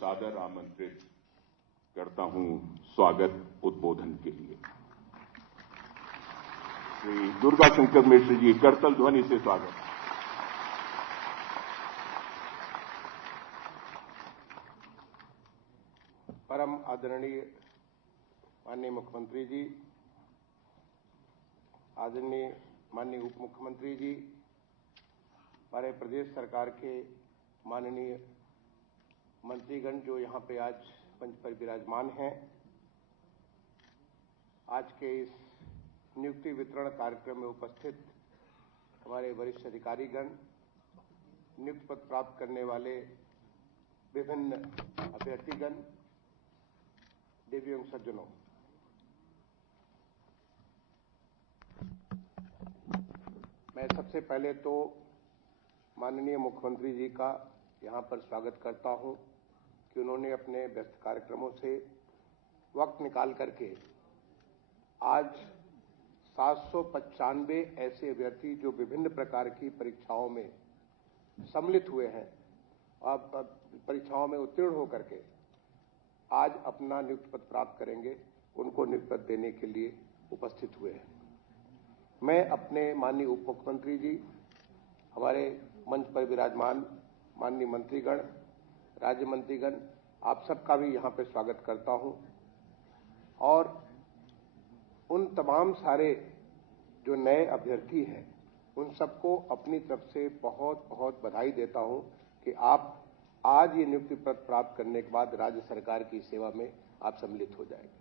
सादर आमंत्रित करता हूं स्वागत उद्बोधन के लिए। श्री दुर्गा शंकर मिश्र जी, करतल ध्वनि से स्वागत। परम आदरणीय माननीय मुख्यमंत्री जी, आदरणीय माननीय उप मुख्यमंत्री जी, हमारे प्रदेश सरकार के माननीय मंत्रीगण जो यहाँ पे आज मंच पर विराजमान हैं, आज के इस नियुक्ति वितरण कार्यक्रम में उपस्थित हमारे वरिष्ठ अधिकारीगण, नियुक्ति पत्र प्राप्त करने वाले विभिन्न अभ्यर्थीगण, देवी एवं सज्जनों, मैं सबसे पहले तो माननीय मुख्यमंत्री जी का यहाँ पर स्वागत करता हूँ कि उन्होंने अपने व्यस्त कार्यक्रमों से वक्त निकाल करके आज 795 ऐसे अभ्यर्थी जो विभिन्न प्रकार की परीक्षाओं में सम्मिलित हुए हैं, अब परीक्षाओं में उत्तीर्ण होकर के आज अपना नियुक्ति पत्र प्राप्त करेंगे, उनको नियुक्ति पत्र देने के लिए उपस्थित हुए हैं। मैं अपने माननीय उप मुख्यमंत्री जी, हमारे मंच पर विराजमान माननीय मंत्रीगण, राज्य मंत्रीगण, आप सबका भी यहाँ पे स्वागत करता हूँ और उन तमाम सारे जो नए अभ्यर्थी हैं, उन सबको अपनी तरफ से बहुत बहुत बधाई देता हूँ कि आप आज ये नियुक्ति पत्र प्राप्त करने के बाद राज्य सरकार की सेवा में आप सम्मिलित हो जाएंगे।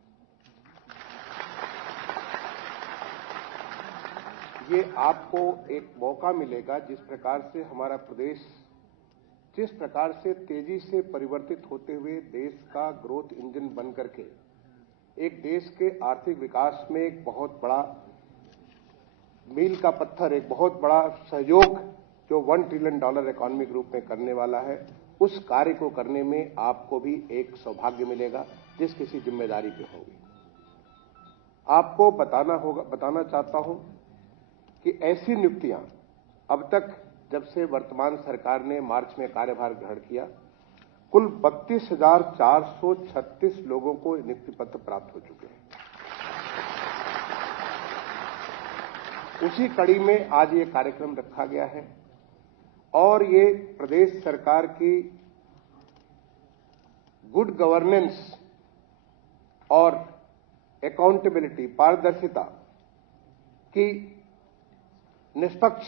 ये आपको एक मौका मिलेगा, जिस प्रकार से हमारा प्रदेश जिस प्रकार से तेजी से परिवर्तित होते हुए देश का ग्रोथ इंजन बन करके एक देश के आर्थिक विकास में एक बहुत बड़ा मील का पत्थर, एक बहुत बड़ा सहयोग जो $1 ट्रिलियन इकोनॉमी के रूप में करने वाला है, उस कार्य को करने में आपको भी एक सौभाग्य मिलेगा जिस किसी जिम्मेदारी पे होगी। आपको बताना चाहता हूं कि ऐसी नियुक्तियां अब तक जब से वर्तमान सरकार ने मार्च में कार्यभार ग्रहण किया, कुल 32,436 लोगों को नियुक्ति पत्र प्राप्त हो चुके हैं। उसी कड़ी में आज ये कार्यक्रम रखा गया है और ये प्रदेश सरकार की गुड गवर्नेंस और अकाउंटेबिलिटी, पारदर्शिता की निष्पक्ष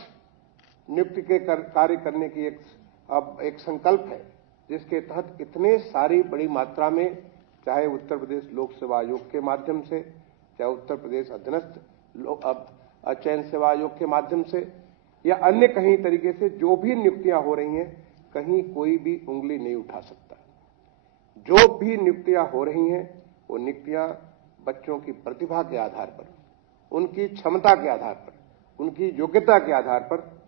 नियुक्ति के कार्य करने की एक संकल्प है, जिसके तहत इतने सारी बड़ी मात्रा में, चाहे उत्तर प्रदेश लोक सेवा आयोग के माध्यम से, चाहे उत्तर प्रदेश अधीनस्थ चयन सेवा आयोग के माध्यम से या अन्य कहीं तरीके से जो भी नियुक्तियां हो रही हैं, कहीं कोई भी उंगली नहीं उठा सकता। जो भी नियुक्तियां हो रही हैं, वो नियुक्तियां बच्चों की प्रतिभा के आधार पर, उनकी क्षमता के आधार पर, उनकी योग्यता के आधार पर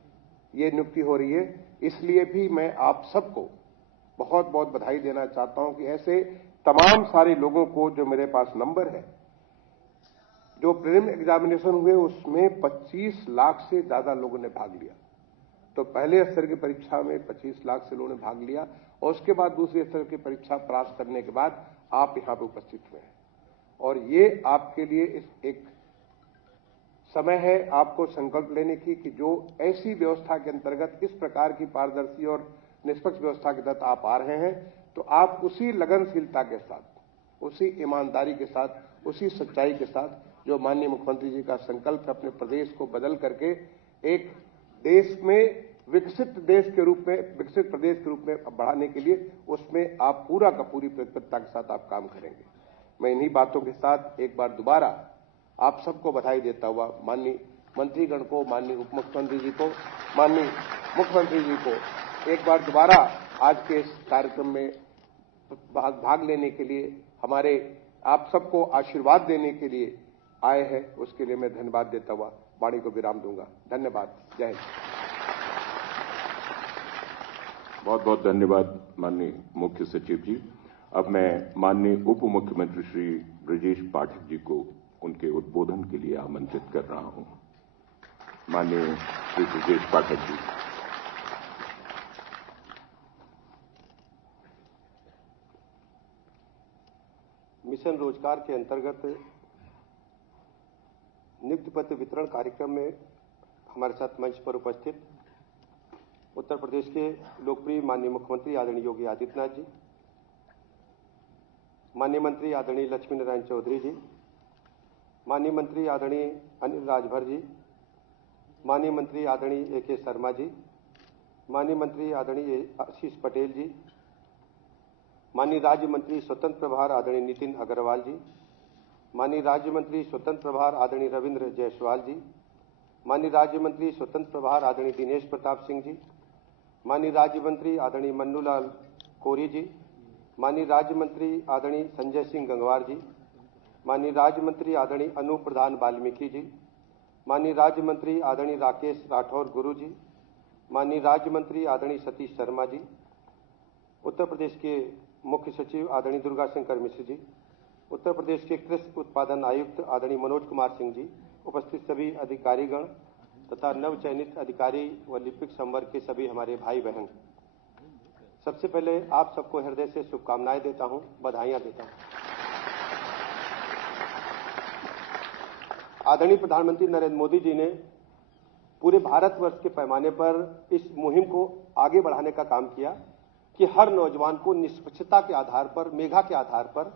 ये नियुक्ति हो रही है। इसलिए भी मैं आप सबको बहुत बहुत बधाई देना चाहता हूं कि ऐसे तमाम सारे लोगों को, जो मेरे पास नंबर है, जो प्रीलिम एग्जामिनेशन हुए उसमें 25 लाख से ज्यादा लोगों ने भाग लिया। तो पहले स्तर की परीक्षा में 25 लाख से लोगों ने भाग लिया और उसके बाद दूसरे स्तर की परीक्षा पास करने के बाद आप यहां पर उपस्थित हुए हैं और ये आपके लिए एक समय है आपको संकल्प लेने की कि जो ऐसी व्यवस्था के अंतर्गत इस प्रकार की पारदर्शी और निष्पक्ष व्यवस्था के तहत आप आ रहे हैं, तो आप उसी लगनशीलता के साथ, उसी ईमानदारी के साथ, उसी सच्चाई के साथ जो माननीय मुख्यमंत्री जी का संकल्प है अपने प्रदेश को बदल करके एक देश में विकसित प्रदेश के रूप में बढ़ाने के लिए, उसमें आप पूरा का पूरी प्रतिबद्धता के साथ आप काम करेंगे। मैं इन्हीं बातों के साथ एक बार दोबारा आप सबको बधाई देता हुआ माननीय मंत्रीगण को, माननीय उप मुख्यमंत्री जी को, माननीय मुख्यमंत्री जी को एक बार दोबारा आज के इस कार्यक्रम में भाग लेने के लिए, हमारे आप सबको आशीर्वाद देने के लिए आए हैं, उसके लिए मैं धन्यवाद देता हुआ वाणी को विराम दूंगा। धन्यवाद। जय हिंद। बहुत बहुत धन्यवाद माननीय मुख्य सचिव जी। अब मैं माननीय उप मुख्यमंत्री श्री ब्रजेश पाठक जी को उनके उद्बोधन के लिए आमंत्रित कर रहा हूं। माननीय श्री ब्रजेश पाठक जी। मिशन रोजगार के अंतर्गत नियुक्ति पत्र वितरण कार्यक्रम में हमारे साथ मंच पर उपस्थित उत्तर प्रदेश के लोकप्रिय माननीय मुख्यमंत्री आदरणीय योगी आदित्यनाथ जी, माननीय मंत्री आदरणीय लक्ष्मी नारायण चौधरी जी, माननीय मंत्री आदरणीय अनिल राजभर जी, माननीय मंत्री आदरणीय A.K. शर्मा जी, माननीय मंत्री आदरणीय आशीष पटेल जी, माननीय राज्य मंत्री स्वतंत्र प्रभार आदरणीय नितिन अग्रवाल जी, माननीय राज्य मंत्री स्वतंत्र प्रभार आदरणीय रविंद्र जायसवाल जी, माननीय राज्य मंत्री स्वतंत्र प्रभार आदरणीय दिनेश प्रताप सिंह जी, माननीय राज्य मंत्री आदरणीय मन्नूलाल कोरी जी, माननीय राज्य मंत्री आदरणीय संजय सिंह गंगवार जी, माननीय राज्य मंत्री आदरणीय अनूप प्रधान वाल्मीकि जी, माननीय राज्य मंत्री आदरणीय राकेश राठौर गुरु जी, माननीय राज्य मंत्री आदरणीय सतीश शर्मा जी, उत्तर प्रदेश के मुख्य सचिव आदरणीय दुर्गा शंकर मिश्र जी, उत्तर प्रदेश के कृषि उत्पादन आयुक्त आदरणीय मनोज कुमार सिंह जी, उपस्थित सभी अधिकारीगण तथा नवचयनित अधिकारी व लिपिक संवर्ग के सभी हमारे भाई बहन, सबसे पहले आप सबको हृदय से शुभकामनाएं देता हूं, बधाइयां देता हूं। आदरणीय प्रधानमंत्री नरेंद्र मोदी जी ने पूरे भारतवर्ष के पैमाने पर इस मुहिम को आगे बढ़ाने का काम किया कि हर नौजवान को निष्पक्षता के आधार पर, मेधा के आधार पर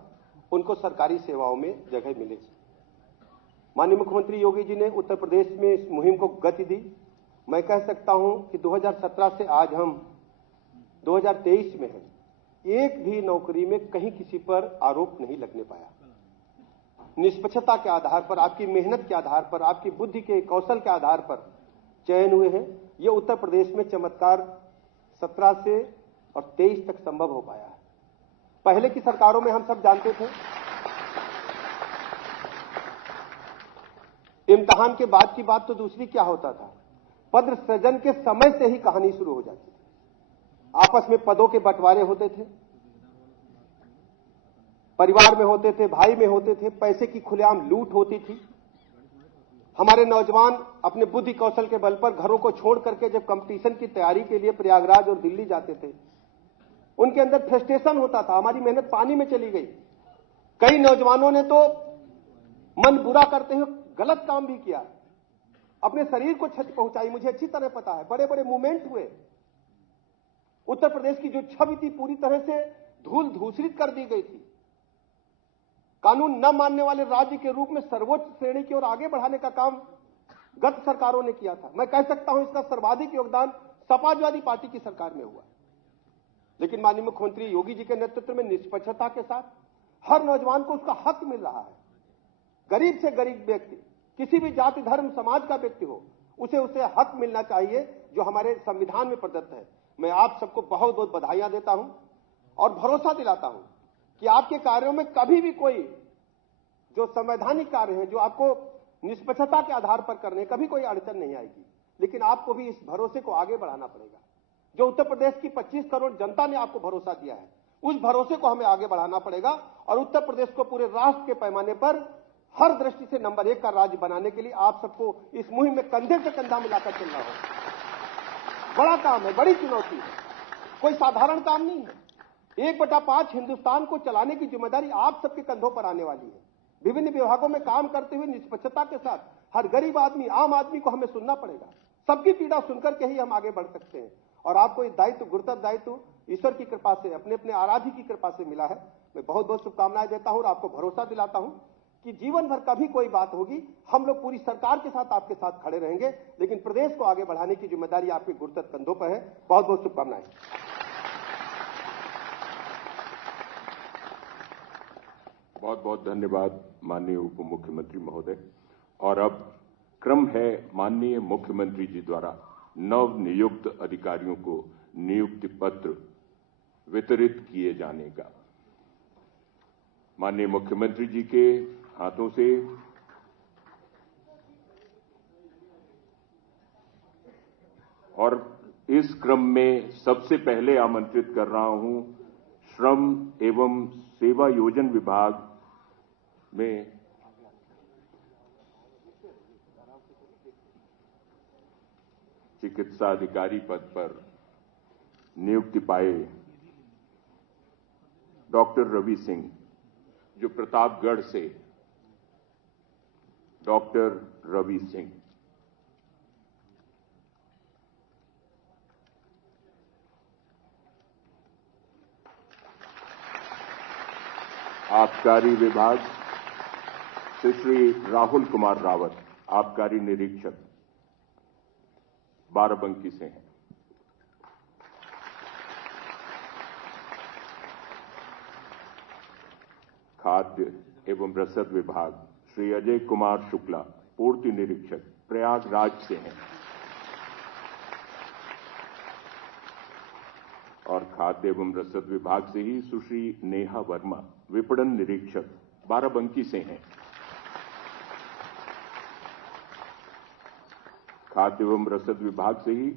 उनको सरकारी सेवाओं में जगह मिले। माननीय मुख्यमंत्री योगी जी ने उत्तर प्रदेश में इस मुहिम को गति दी। मैं कह सकता हूं कि 2017 से आज हम 2023 में हैं, एक भी नौकरी में कहीं किसी पर आरोप नहीं लगने पाया। निष्पक्षता के आधार पर, आपकी मेहनत के आधार पर, आपकी बुद्धि के कौशल के आधार पर चयन हुए हैं। यह उत्तर प्रदेश में चमत्कार 17 से और 23 तक संभव हो पाया है। पहले की सरकारों में हम सब जानते थे, इम्तिहान के बाद की बात तो दूसरी क्या होता था, पद सृजन के समय से ही कहानी शुरू हो जाती थी। आपस में पदों के बंटवारे होते थे, परिवार में होते थे, भाई में होते थे, पैसे की खुलेआम लूट होती थी। हमारे नौजवान अपने बुद्धि कौशल के बल पर घरों को छोड़ करके जब कंपटीशन की तैयारी के लिए प्रयागराज और दिल्ली जाते थे, उनके अंदर फ्रस्ट्रेशन होता था, हमारी मेहनत पानी में चली गई। कई नौजवानों ने तो मन बुरा करते हुए गलत काम भी किया, अपने शरीर को क्षति पहुंचाई। मुझे अच्छी तरह पता है, बड़े बड़े मूवमेंट हुए। उत्तर प्रदेश की जो छवि थी पूरी तरह से धूल धूसरित कर दी गई थी। कानून न मानने वाले राज्य के रूप में सर्वोच्च श्रेणी की ओर आगे बढ़ाने का काम गत सरकारों ने किया था। मैं कह सकता हूं इसका सर्वाधिक योगदान समाजवादी पार्टी की सरकार में हुआ। लेकिन माननीय मुख्यमंत्री योगी जी के नेतृत्व में निष्पक्षता के साथ हर नौजवान को उसका हक मिल रहा है। गरीब से गरीब व्यक्ति, किसी भी जाति धर्म समाज का व्यक्ति हो, उसे हक मिलना चाहिए जो हमारे संविधान में प्रदत्त है। मैं आप सबको बहुत बहुत बधाइयां देता हूं और भरोसा दिलाता हूं कि आपके कार्यों में कभी भी कोई जो संवैधानिक कार्य है, जो आपको निष्पक्षता के आधार पर करने, कभी कोई अड़चन नहीं आएगी। लेकिन आपको भी इस भरोसे को आगे बढ़ाना पड़ेगा। जो उत्तर प्रदेश की 25 करोड़ जनता ने आपको भरोसा दिया है, उस भरोसे को हमें आगे बढ़ाना पड़ेगा और उत्तर प्रदेश को पूरे राष्ट्र के पैमाने पर हर दृष्टि से नंबर 1 का राज्य बनाने के लिए आप सबको इस मुहिम में कंधे से कंधा मिलाकर चलना होगा। बड़ा काम है, बड़ी चुनौती है, कोई साधारण काम नहीं है। 1/5 हिंदुस्तान को चलाने की जिम्मेदारी आप सबके कंधों पर आने वाली है। विभिन्न विभागों में काम करते हुए निष्पक्षता के साथ हर गरीब आदमी, आम आदमी को हमें सुनना पड़ेगा। सबकी पीड़ा सुनकर के ही हम आगे बढ़ सकते हैं। और आपको ये दायित्व, गुरुतर दायित्व ईश्वर की कृपा से, अपने अपने आराध्य की कृपा से मिला है। मैं बहुत बहुत शुभकामनाएं देता हूं और आपको भरोसा दिलाता हूं कि जीवन भर कभी कोई बात होगी, हम लोग पूरी सरकार के साथ आपके साथ खड़े रहेंगे। लेकिन प्रदेश को आगे बढ़ाने की जिम्मेदारी आपके गुरुतर कंधों पर है। बहुत बहुत शुभकामनाएं। बहुत बहुत धन्यवाद माननीय उप मुख्यमंत्री महोदय। और अब क्रम है माननीय मुख्यमंत्री जी द्वारा नव नियुक्त अधिकारियों को नियुक्ति पत्र वितरित किए जाने का। माननीय मुख्यमंत्री जी के हाथों से और इस क्रम में सबसे पहले आमंत्रित कर रहा हूं श्रम एवं सेवायोजन विभाग में चिकित्सा अधिकारी पद पर नियुक्ति पाए डॉक्टर रवि सिंह जो प्रतापगढ़ से डॉक्टर रवि सिंह, आबकारी विभाग से श्री राहुल कुमार रावत, आबकारी निरीक्षक, बाराबंकी से हैं। खाद्य एवं रसद विभाग श्री अजय कुमार शुक्ला, पूर्ति निरीक्षक, प्रयागराज से हैं। और खाद्य एवं रसद विभाग से ही सुश्री नेहा वर्मा, विपणन निरीक्षक, बाराबंकी से हैं। खाद्य एवं रसद विभाग से ही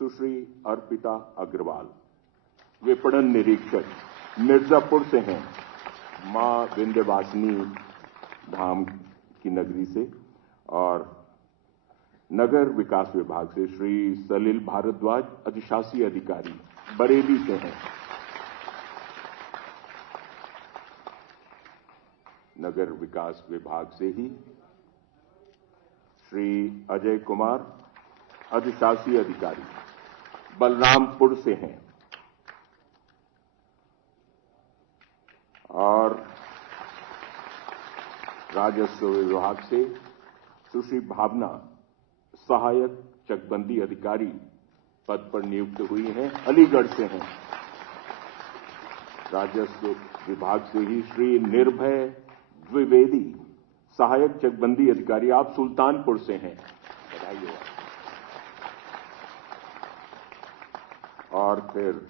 सुश्री अर्पिता अग्रवाल, विपणन निरीक्षक, मिर्जापुर से हैं, मां विंध्यवासिनी धाम की नगरी से। और नगर विकास विभाग से श्री सलिल भारद्वाज, अधिशासी अधिकारी, बरेली से हैं। नगर विकास विभाग से ही श्री अजय कुमार, अधिशासी अधिकारी, बलरामपुर से हैं। और राजस्व विभाग से सुश्री भावना, सहायक चकबंदी अधिकारी पद पर नियुक्त हुई हैं, अलीगढ़ से हैं। राजस्व विभाग से ही श्री निर्भय द्विवेदी, सहायक चकबंदी अधिकारी, आप सुल्तानपुर से हैं, बधाई हो। और फिर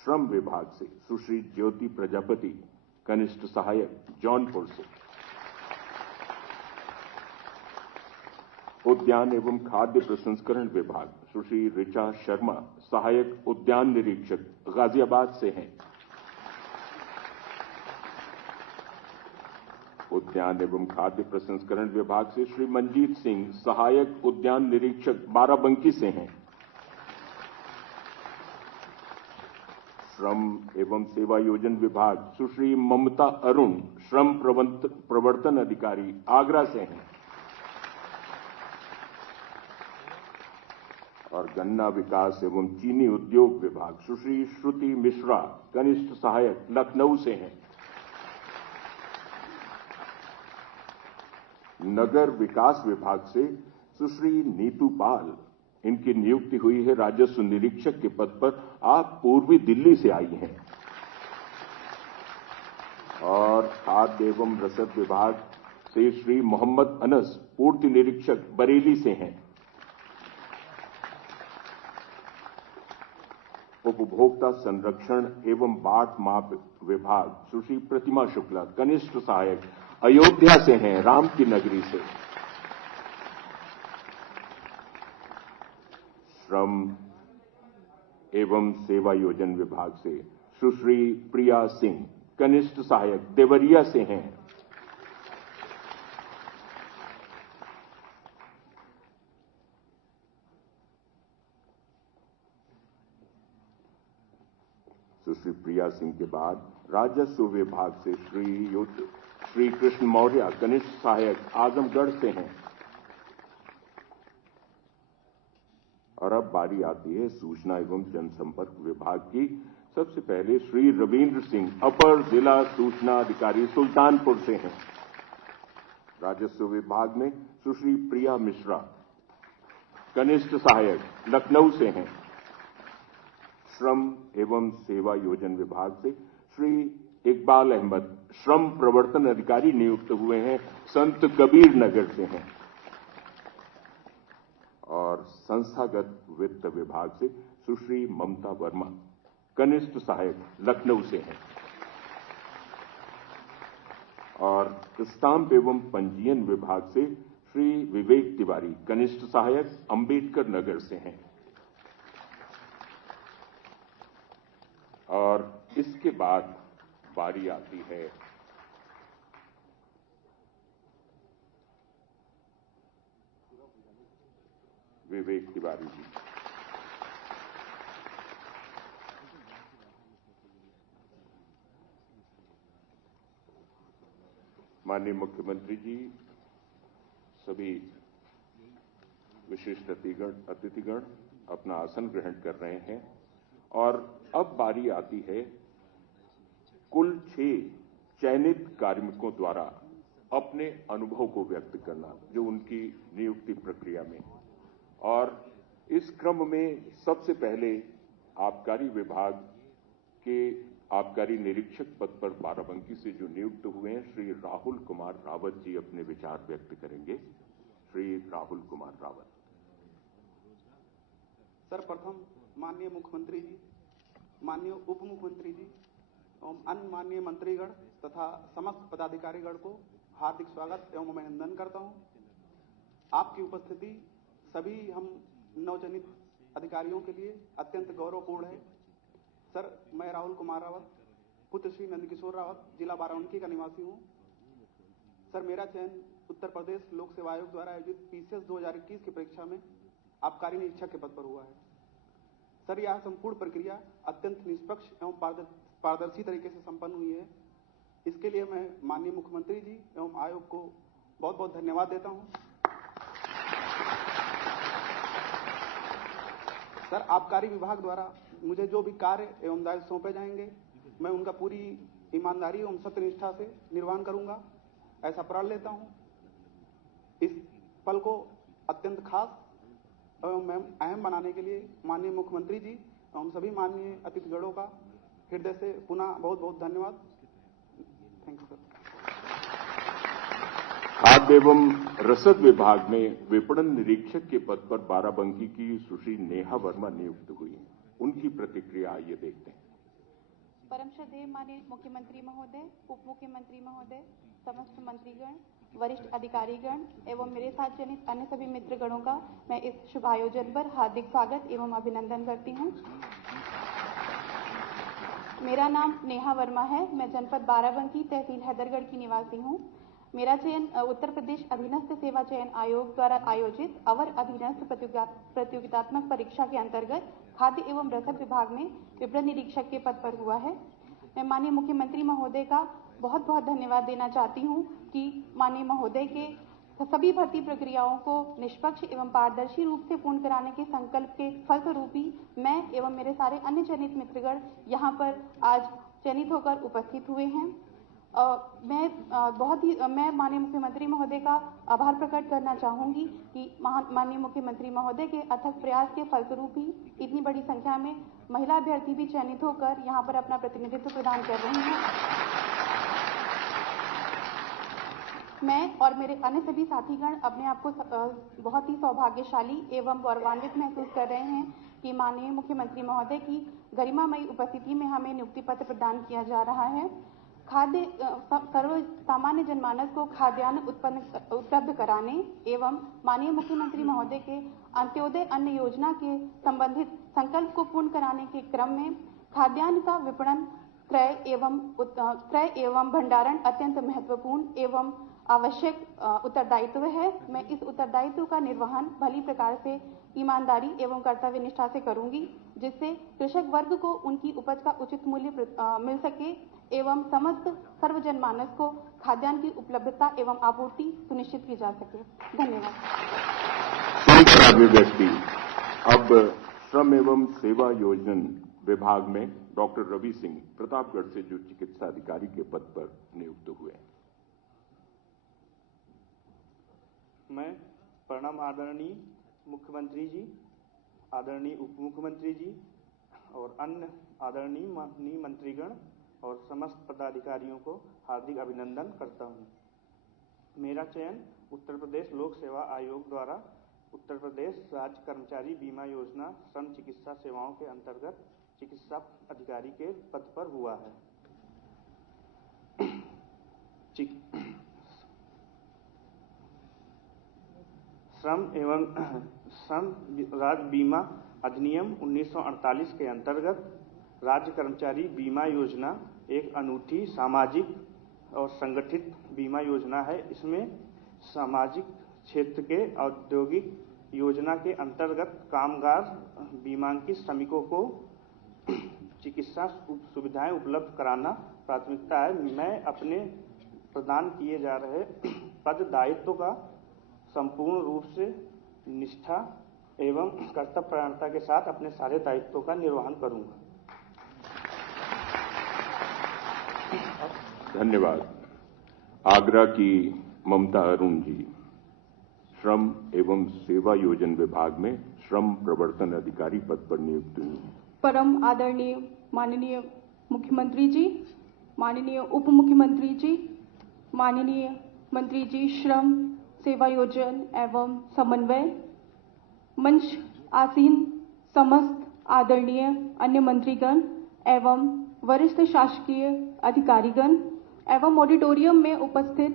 श्रम विभाग से सुश्री ज्योति प्रजापति, कनिष्ठ सहायक, जौनपुर से। उद्यान एवं खाद्य प्रसंस्करण विभाग सुश्री ऋचा शर्मा, सहायक उद्यान निरीक्षक, गाजियाबाद से हैं। उद्यान एवं खाद्य प्रसंस्करण विभाग से श्री मंजीत सिंह, सहायक उद्यान निरीक्षक, बाराबंकी से हैं। श्रम एवं सेवा योजन विभाग सुश्री ममता अरुण, श्रम प्रवर्तन अधिकारी, आगरा से हैं। और गन्ना विकास एवं चीनी उद्योग विभाग सुश्री श्रुति मिश्रा, कनिष्ठ सहायक, लखनऊ से हैं। नगर विकास विभाग से सुश्री नीतू पाल, इनकी नियुक्ति हुई है राजस्व निरीक्षक के पद पर। आप पूर्वी दिल्ली से आई हैं। और खाद्य एवं रसद विभाग से श्री मोहम्मद अनस, पूर्ति निरीक्षक, बरेली से हैं। उपभोक्ता संरक्षण एवं बाट माप विभाग सुश्री प्रतिमा शुक्ला, कनिष्ठ सहायक, अयोध्या से हैं, राम की नगरी से। श्रम एवं सेवा योजन विभाग से सुश्री प्रिया सिंह, कनिष्ठ सहायक, देवरिया से हैं। सुश्री प्रिया सिंह के बाद राजस्व विभाग से श्री कृष्ण मौर्य, कनिष्ठ सहायक, आजमगढ़ से हैं। और अब बारी आती है सूचना एवं जनसंपर्क विभाग की। सबसे पहले श्री रविंद्र सिंह, अपर जिला सूचना अधिकारी, सुल्तानपुर से हैं। राजस्व विभाग में सुश्री प्रिया मिश्रा, कनिष्ठ सहायक, लखनऊ से हैं। श्रम एवं सेवा योजन विभाग से श्री इकबाल अहमद, श्रम प्रवर्तन अधिकारी, नियुक्त हुए हैं, संत कबीर नगर से हैं। और संस्थागत वित्त विभाग से सुश्री ममता वर्मा, कनिष्ठ सहायक, लखनऊ से हैं। और स्टाम्प एवं पंजीयन विभाग से श्री विवेक तिवारी, कनिष्ठ सहायक, अंबेडकर नगर से हैं। और इसके बाद बारी आती है विवेक तिवारी जी। माननीय मुख्यमंत्री जी, सभी विशिष्ट अतिथिगण अपना आसन ग्रहण कर रहे हैं और अब बारी आती है कुल 6 चयनित कार्मिकों द्वारा अपने अनुभव को व्यक्त करना, जो उनकी नियुक्ति प्रक्रिया में। और इस क्रम में सबसे पहले आबकारी विभाग के आबकारी निरीक्षक पद पर बाराबंकी से जो नियुक्त हुए हैं, श्री राहुल कुमार रावत जी अपने विचार व्यक्त करेंगे। श्री राहुल कुमार रावत। सर्वप्रथम माननीय मुख्यमंत्री जी, माननीय उप मुख्यमंत्री जी एवं अन्य माननीय मंत्रीगण तथा समस्त पदाधिकारीगण को हार्दिक स्वागत एवं अभिनंदन करता हूं। आपकी उपस्थिति सभी हम नवचयनित अधिकारियों के लिए अत्यंत गौरवपूर्ण है। सर, मैं राहुल कुमार रावत, पुत्र श्री नंदकिशोर रावत, जिला बाराबंकी का निवासी हूं। सर, मेरा चयन उत्तर प्रदेश लोक सेवा आयोग द्वारा आयोजित PCS 2021 की परीक्षा में आबकारी निरीक्षक के पद पर हुआ है। सर, यह संपूर्ण प्रक्रिया अत्यंत निष्पक्ष एवं पारदर्शी तरीके से संपन्न हुई है। इसके लिए मैं माननीय मुख्यमंत्री जी एवं आयोग को बहुत बहुत धन्यवाद देता हूं। सर, आबकारी विभाग द्वारा मुझे जो भी कार्य एवं दायित्व सौंपे जाएंगे, मैं उनका पूरी ईमानदारी एवं सत्यनिष्ठा से निर्वहन करूंगा, ऐसा प्रण लेता हूं। इस पल को अत्यंत खास एवं अहम बनाने के लिए माननीय मुख्यमंत्री जी एवं सभी माननीय अतिथिगणों का हृदय से पुनः बहुत बहुत धन्यवाद। Thank you sir. खाद्य एवं रसद विभाग में विपणन निरीक्षक के पद पर बाराबंकी की सुश्री नेहा वर्मा नियुक्त हुई हैं। उनकी प्रतिक्रिया आइए देखते हैं। परम श्रद्धेय माननीय मुख्यमंत्री महोदय, उप मुख्यमंत्री महोदय, समस्त मंत्रीगण, वरिष्ठ अधिकारीगण एवं मेरे साथ चयनित अन्य सभी मित्रगणों का मैं इस शुभ आयोजन पर हार्दिक स्वागत एवं अभिनंदन करती हूं। मेरा नाम नेहा वर्मा है। मैं जनपद बाराबंकी, तहसील हैदरगढ़ की निवासी हूं। मेरा चयन उत्तर प्रदेश अधीनस्थ सेवा चयन आयोग द्वारा आयोजित अवर अधीनस्थ प्रतियोगितात्मक परीक्षा के अंतर्गत खाद्य एवं रसद विभाग में विपणन निरीक्षक के पद पर हुआ है। मैं माननीय मुख्यमंत्री महोदय का बहुत बहुत धन्यवाद देना चाहती हूं कि माननीय महोदय के सभी भर्ती प्रक्रियाओं को निष्पक्ष एवं पारदर्शी रूप से पूर्ण कराने के संकल्प के फलस्वरूप ही मैं एवं मेरे सारे अन्य चयनित मित्रगण यहाँ पर आज चयनित होकर उपस्थित हुए हैं। मैं माननीय मुख्यमंत्री महोदय का आभार प्रकट करना चाहूंगी कि माननीय मुख्यमंत्री महोदय के अथक प्रयास के फलस्वरूप ही इतनी बड़ी संख्या में महिला अभ्यर्थी भी चयनित होकर यहाँ पर अपना प्रतिनिधित्व प्रदान कर रही हैं। मैं और मेरे अन्य सभी साथीगण अपने आप को बहुत ही सौभाग्यशाली एवं गौरवान्वित महसूस कर रहे हैं कि माननीय मुख्यमंत्री महोदय की गरिमामयी उपस्थिति में हमें नियुक्ति पत्र प्रदान किया जा रहा है। खाद्य सर्व सामान्य जनमानस को खाद्यान्न उपलब्ध कराने एवं माननीय मुख्यमंत्री महोदय के अंत्योदय अन्न योजना के संबंधित संकल्प को पूर्ण कराने के क्रम में खाद्यान्न का विपणन, क्रय एवं भंडारण अत्यंत महत्वपूर्ण एवं आवश्यक उत्तरदायित्व है। मैं इस उत्तरदायित्व का निर्वहन भली प्रकार से ईमानदारी एवं कर्तव्य निष्ठा से करूंगी, जिससे कृषक वर्ग को उनकी उपज का उचित मूल्य मिल सके एवं समस्त सर्वजन मानस को खाद्यान्न की उपलब्धता एवं आपूर्ति सुनिश्चित की जा सके। धन्यवाद। अभिव्यक्ति। अब श्रम एवं सेवा योजन विभाग में डॉक्टर रवि सिंह प्रतापगढ़ से जो चिकित्सा अधिकारी के पद पर नियुक्त हुए हैं। मैं प्रणाम आदरणीय मुख्यमंत्री जी, आदरणीय उप मुख्यमंत्री जी और अन्य आदरणीय माननीय मंत्रीगण और समस्त पदाधिकारियों को हार्दिक अभिनंदन करता हूं। मेरा चयन उत्तर प्रदेश लोक सेवा आयोग द्वारा उत्तर प्रदेश राज्य कर्मचारी बीमा योजना श्रम चिकित्सा सेवाओं के अंतर्गत चिकित्सा अधिकारी के पद पर हुआ है। श्रम राज्य बीमा अधिनियम 1948 के अंतर्गत राज्य कर्मचारी बीमा योजना एक अनूठी सामाजिक और संगठित बीमा योजना है। इसमें सामाजिक क्षेत्र के औद्योगिक योजना के अंतर्गत कामगार बीमांकित श्रमिकों को चिकित्सा सुविधाएं उपलब्ध कराना प्राथमिकता है। मैं अपने प्रदान किए जा रहे पद दायित्व का संपूर्ण रूप से निष्ठा एवं कर्तव्यपरायणता के साथ अपने सारे दायित्वों का निर्वहन करूंगा। धन्यवाद। आगरा की ममता अरुण जी, श्रम एवं सेवा योजन विभाग में श्रम प्रवर्तन अधिकारी पद पर नियुक्त हुई। परम आदरणीय माननीय मुख्यमंत्री जी, माननीय उप मुख्यमंत्री जी, माननीय मंत्री जी श्रम, सेवा योजन एवं समन्वय, मंच आसीन समस्त आदरणीय अन्य मंत्रीगण एवं वरिष्ठ शासकीय अधिकारीगण एवं ऑडिटोरियम में उपस्थित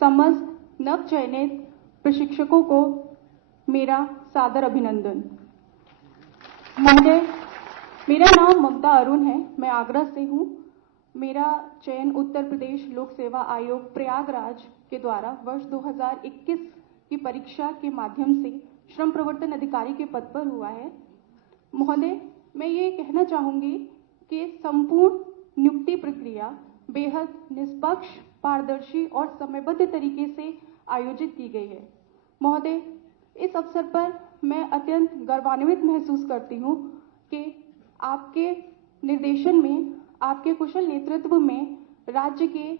समस्त नवचयनित प्रशिक्षकों को मेरा सादर अभिनंदन। महोदय, मेरा नाम ममता अरुण है, मैं आगरा से हूँ। मेरा चयन उत्तर प्रदेश लोक सेवा आयोग प्रयागराज के द्वारा वर्ष 2021 की परीक्षा के माध्यम से श्रम प्रवर्तन अधिकारी के पद पर हुआ है। महोदय, मैं ये कहना चाहूंगी कि संपूर्ण नियुक्ति प्रक्रिया बेहद निष्पक्ष, पारदर्शी और समयबद्ध तरीके से आयोजित की गई है। महोदय, इस अवसर पर मैं अत्यंत गर्वान्वित महसूस करती हूँ कि आपके निर्देशन में, आपके कुशल नेतृत्व में राज्य के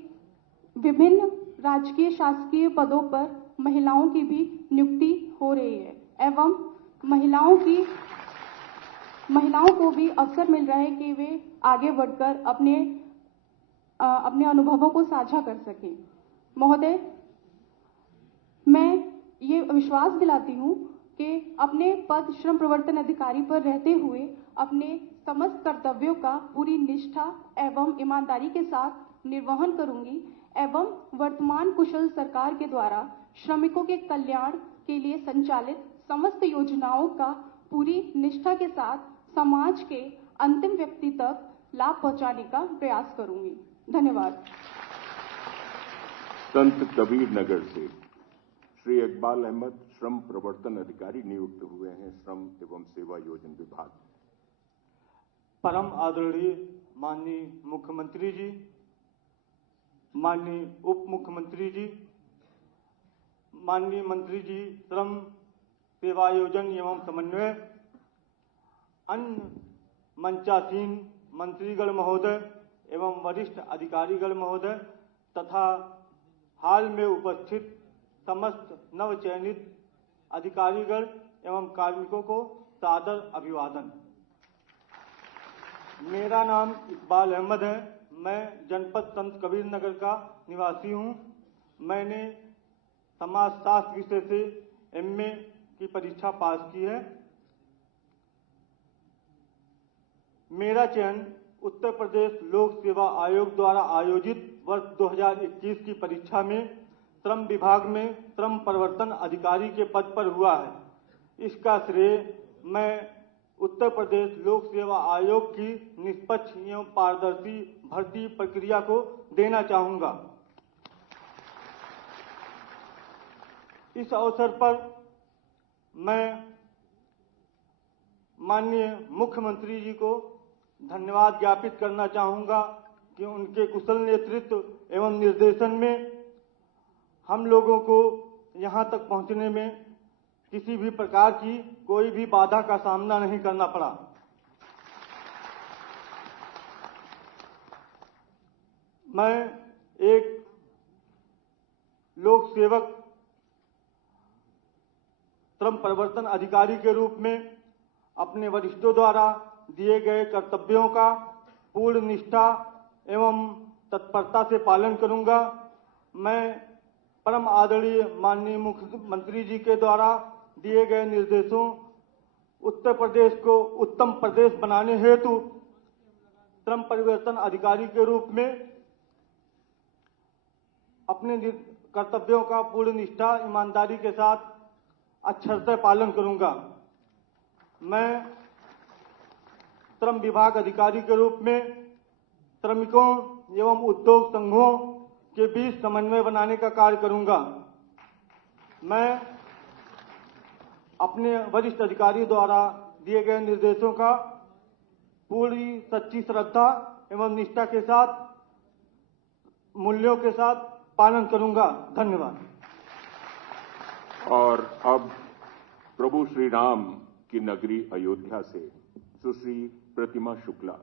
विभिन्न राजकीय शासकीय पदों पर महिलाओं की भी नियुक्ति हो रही है एवं महिलाओं को भी अवसर मिल रहा है कि वे आगे बढ़कर अपने अनुभवों को साझा कर सकें। महोदय, मैं ये विश्वास दिलाती हूँ कि अपने पद श्रम प्रवर्तन अधिकारी पर रहते हुए अपने समस्त कर्तव्यों का पूरी निष्ठा एवं ईमानदारी के साथ निर्वहन करूंगी एवं वर्तमान कुशल सरकार के द्वारा श्रमिकों के कल्याण के लिए संचालित समस्त योजनाओं का पूरी निष्ठा के साथ समाज के अंतिम व्यक्ति तक लाभ पहुंचाने का प्रयास करूंगी। धन्यवाद। संत कबीर नगर से श्री इकबाल अहमद श्रम प्रवर्तन अधिकारी नियुक्त हुए हैं, श्रम एवं सेवा योजन विभाग। परम आदरणीय माननीय मुख्यमंत्री जी, माननीय उप मुख्यमंत्री जी, माननीय मंत्री जी श्रम, सेवा योजन एवं समन्वय, अन्य मंचासीन मंत्रीगण महोदय एवं वरिष्ठ अधिकारीगण महोदय तथा हाल में उपस्थित समस्त नवचयनित अधिकारीगण एवं कार्मिकों को सादर अभिवादन। मेरा नाम इकबाल अहमद है, मैं जनपद संत कबीर नगर का निवासी हूं। मैंने समाजशास्त्र विषय से एमए की परीक्षा पास की है। मेरा चयन उत्तर प्रदेश लोक सेवा आयोग द्वारा आयोजित वर्ष 2021 की परीक्षा में श्रम विभाग में श्रम प्रवर्तन अधिकारी के पद पर हुआ है। इसका श्रेय मैं उत्तर प्रदेश लोक सेवा आयोग की निष्पक्ष एवं पारदर्शी भर्ती प्रक्रिया को देना चाहूंगा। इस अवसर पर मैं माननीय मुख्यमंत्री जी को धन्यवाद ज्ञापित करना चाहूंगा कि उनके कुशल नेतृत्व एवं निर्देशन में हम लोगों को यहां तक पहुंचने में किसी भी प्रकार की कोई भी बाधा का सामना नहीं करना पड़ा। मैं एक लोक सेवक श्रम प्रवर्तन अधिकारी के रूप में अपने वरिष्ठों द्वारा दिए गए कर्तव्यों का पूर्ण निष्ठा एवं तत्परता से पालन करूंगा। मैं परम आदरणीय माननीय मुख्यमंत्री जी के द्वारा दिए गए निर्देशों, उत्तर प्रदेश को उत्तम प्रदेश बनाने हेतु श्रम परिवर्तन अधिकारी के रूप में अपने कर्तव्यों का पूर्ण निष्ठा ईमानदारी के साथ अक्षरशः पालन करूंगा। मैं श्रम विभाग अधिकारी के रूप में श्रमिकों एवं उद्योग संघों के बीच समन्वय बनाने का कार्य करूंगा। मैं अपने वरिष्ठ अधिकारियों द्वारा दिए गए निर्देशों का पूरी सच्ची श्रद्धा एवं निष्ठा के साथ, मूल्यों के साथ पालन करूंगा। धन्यवाद। और अब प्रभु श्री राम की नगरी अयोध्या से सुश्री प्रतिमा शुक्ला,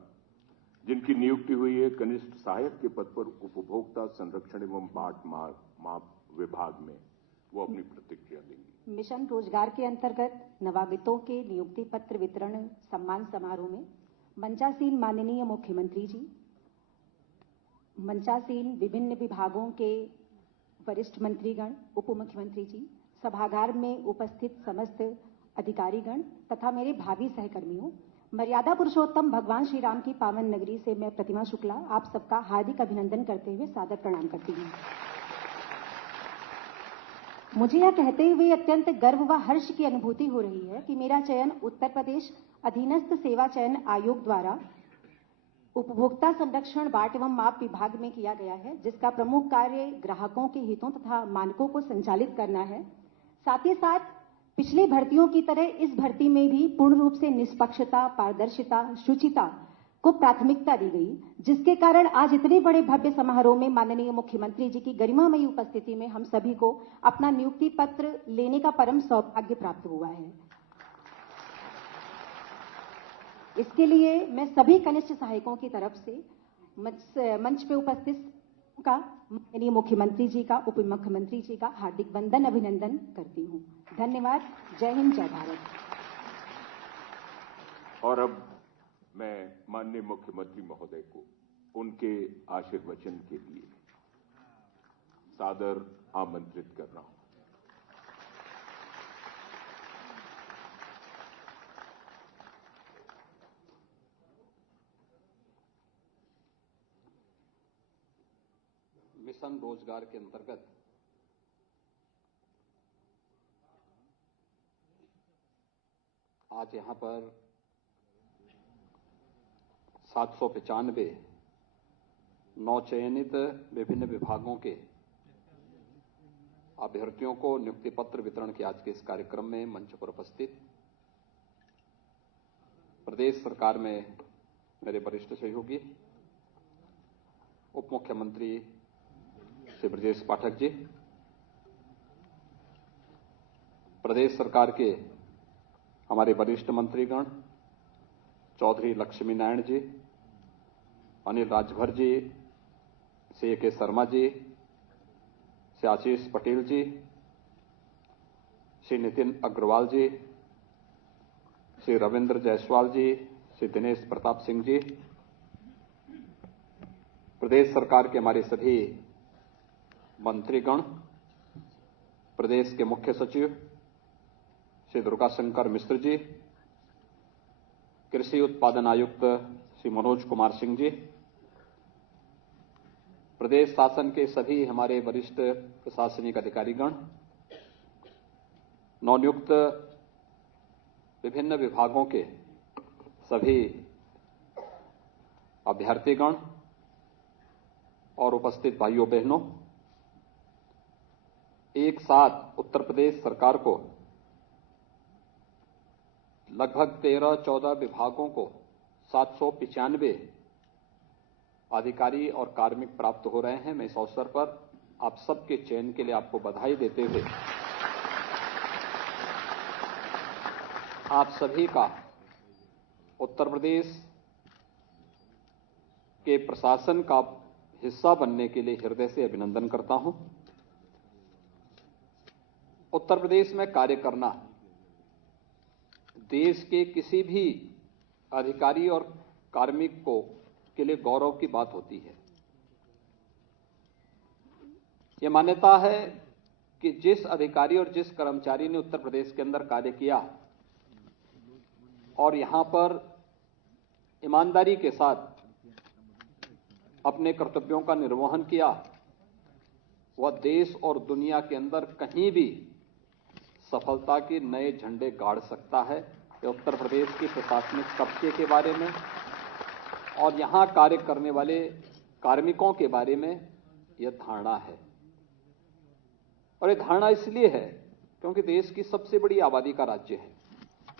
जिनकी नियुक्ति हुई है कनिष्ठ सहायक के पद पर उपभोक्ता संरक्षण एवं बाट माप विभाग में, वो अपनी प्रतिक्रिया देंगी। मिशन रोजगार के अंतर्गत नवागतों के नियुक्ति पत्र वितरण सम्मान समारोह में मंचासीन माननीय मुख्यमंत्री जी, मंचासीन विभिन्न विभागों के वरिष्ठ मंत्रीगण, उप मुख्यमंत्री जी, सभागार में उपस्थित समस्त अधिकारीगण तथा मेरे भावी सहकर्मियों, मर्यादा पुरुषोत्तम भगवान श्री राम की पावन नगरी से मैं प्रतिमा शुक्ला आप सबका हार्दिक अभिनंदन करते हुए सादर प्रणाम करती हूं। मुझे यह कहते हुए अत्यंत गर्व व हर्ष की अनुभूति हो रही है कि मेरा चयन उत्तर प्रदेश अधीनस्थ सेवा चयन आयोग द्वारा उपभोक्ता संरक्षण बाट एवं माप विभाग में किया गया है, जिसका प्रमुख कार्य ग्राहकों के हितों तथा मानकों को संचालित करना है। साथ ही साथ पिछली भर्तियों की तरह इस भर्ती में भी पूर्ण रूप से निष्पक्षता, पारदर्शिता, शुचिता को प्राथमिकता दी गई, जिसके कारण आज इतने बड़े भव्य समारोह में माननीय मुख्यमंत्री जी की गरिमामयी उपस्थिति में हम सभी को अपना नियुक्ति पत्र लेने का परम सौभाग्य प्राप्त हुआ है। इसके लिए मैं सभी कनिष्ठ सहायकों की तरफ से मंच पे उपस्थित का माननीय मुख्यमंत्री जी का, उप मुख्यमंत्री जी का हार्दिक वंदन अभिनंदन करती हूं। धन्यवाद। जय हिंद, जय भारत। और अब मैं माननीय मुख्यमंत्री महोदय को उनके आशीर्वचन के लिए सादर आमंत्रित कर रहा हूं। मिशन रोजगार के अंतर्गत आज यहां पर 795 नवचयनित विभिन्न विभागों के अभ्यर्थियों को नियुक्ति पत्र वितरण के आज के इस कार्यक्रम में मंच पर उपस्थित प्रदेश सरकार में मेरे वरिष्ठ सहयोगी उप मुख्यमंत्री श्री ब्रजेश पाठक जी, प्रदेश सरकार के हमारे वरिष्ठ मंत्रीगण चौधरी लक्ष्मी नारायण जी, अनिल राजभर जी, श्री के शर्मा जी, श्री आशीष पटेल जी, श्री नितिन अग्रवाल जी, श्री रविंद्र जायसवाल जी, श्री दिनेश प्रताप सिंह जी, प्रदेश सरकार के हमारे सभी मंत्रीगण, प्रदेश के मुख्य सचिव श्री दुर्गाशंकर मिश्र जी, कृषि उत्पादन आयुक्त श्री मनोज कुमार सिंह जी, प्रदेश शासन के सभी हमारे वरिष्ठ प्रशासनिक अधिकारीगण, नवनियुक्त विभिन्न विभागों के सभी अभ्यर्थीगण और उपस्थित भाइयों बहनों, एक साथ उत्तर प्रदेश सरकार को लगभग 13-14 विभागों को 795 अधिकारी और कार्मिक प्राप्त हो रहे हैं। मैं इस अवसर पर आप सबके चयन के लिए आपको बधाई देते हुए आप सभी का उत्तर प्रदेश के प्रशासन का हिस्सा बनने के लिए हृदय से अभिनंदन करता हूं। उत्तर प्रदेश में कार्य करना देश के किसी भी अधिकारी और कार्मिक को के लिए गौरव की बात होती है। यह मान्यता है कि जिस अधिकारी और जिस कर्मचारी ने उत्तर प्रदेश के अंदर कार्य किया और यहां पर ईमानदारी के साथ अपने कर्तव्यों का निर्वहन किया, वह देश और दुनिया के अंदर कहीं भी सफलता के नए झंडे गाड़ सकता है। यह उत्तर प्रदेश की प्रशासनिक कब्जे के बारे में और यहां कार्य करने वाले कार्मिकों के बारे में यह धारणा है। और यह धारणा इसलिए है क्योंकि देश की सबसे बड़ी आबादी का राज्य है,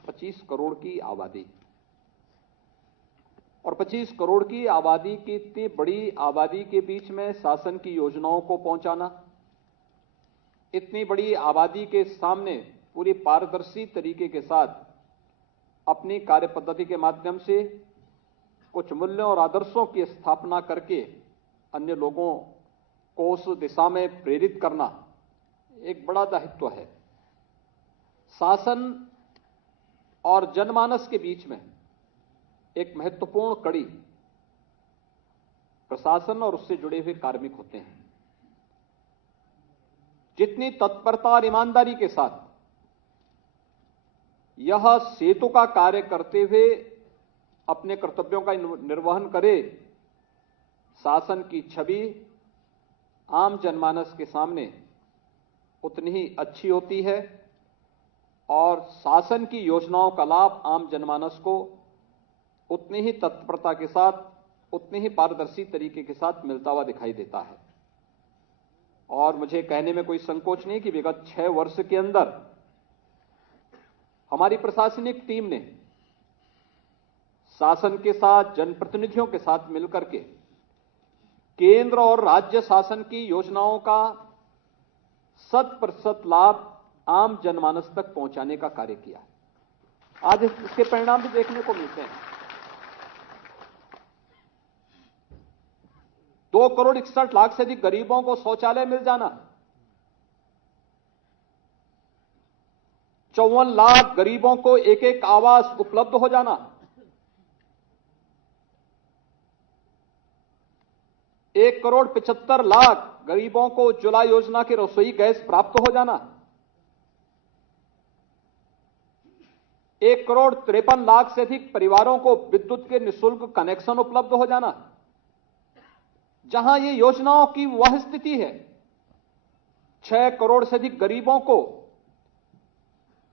25 करोड़ की आबादी। और 25 करोड़ की आबादी की इतनी बड़ी आबादी के बीच में शासन की योजनाओं को पहुंचाना, इतनी बड़ी आबादी के सामने पूरी पारदर्शी तरीके के साथ अपनी कार्य पद्धति के माध्यम से कुछ मूल्यों और आदर्शों की स्थापना करके अन्य लोगों को उस दिशा में प्रेरित करना एक बड़ा दायित्व है। शासन और जनमानस के बीच में एक महत्वपूर्ण कड़ी प्रशासन और उससे जुड़े हुए कार्मिक होते हैं। जितनी तत्परता और ईमानदारी के साथ यह सेतु का कार्य करते हुए अपने कर्तव्यों का निर्वहन करे, शासन की छवि आम जनमानस के सामने उतनी ही अच्छी होती है और शासन की योजनाओं का लाभ आम जनमानस को उतनी ही तत्परता के साथ, उतनी ही पारदर्शी तरीके के साथ मिलता हुआ दिखाई देता है। और मुझे कहने में कोई संकोच नहीं कि विगत 6 वर्ष के अंदर हमारी प्रशासनिक टीम ने शासन के साथ, जनप्रतिनिधियों के साथ मिलकर के केंद्र और राज्य शासन की योजनाओं का 100% लाभ आम जनमानस तक पहुंचाने का कार्य किया। आज इसके परिणाम भी देखने को मिलते हैं। 2 करोड़ 61 लाख से अधिक गरीबों को शौचालय मिल जाना, 54 लाख गरीबों को एक आवास उपलब्ध हो जाना, 1 करोड़ 75 लाख गरीबों को उज्ज्वला योजना की रसोई गैस प्राप्त हो जाना, 1 करोड़ 53 लाख से अधिक परिवारों को विद्युत के निःशुल्क कनेक्शन उपलब्ध हो जाना। जहां ये योजनाओं की वह स्थिति है, 6 करोड़ से अधिक गरीबों को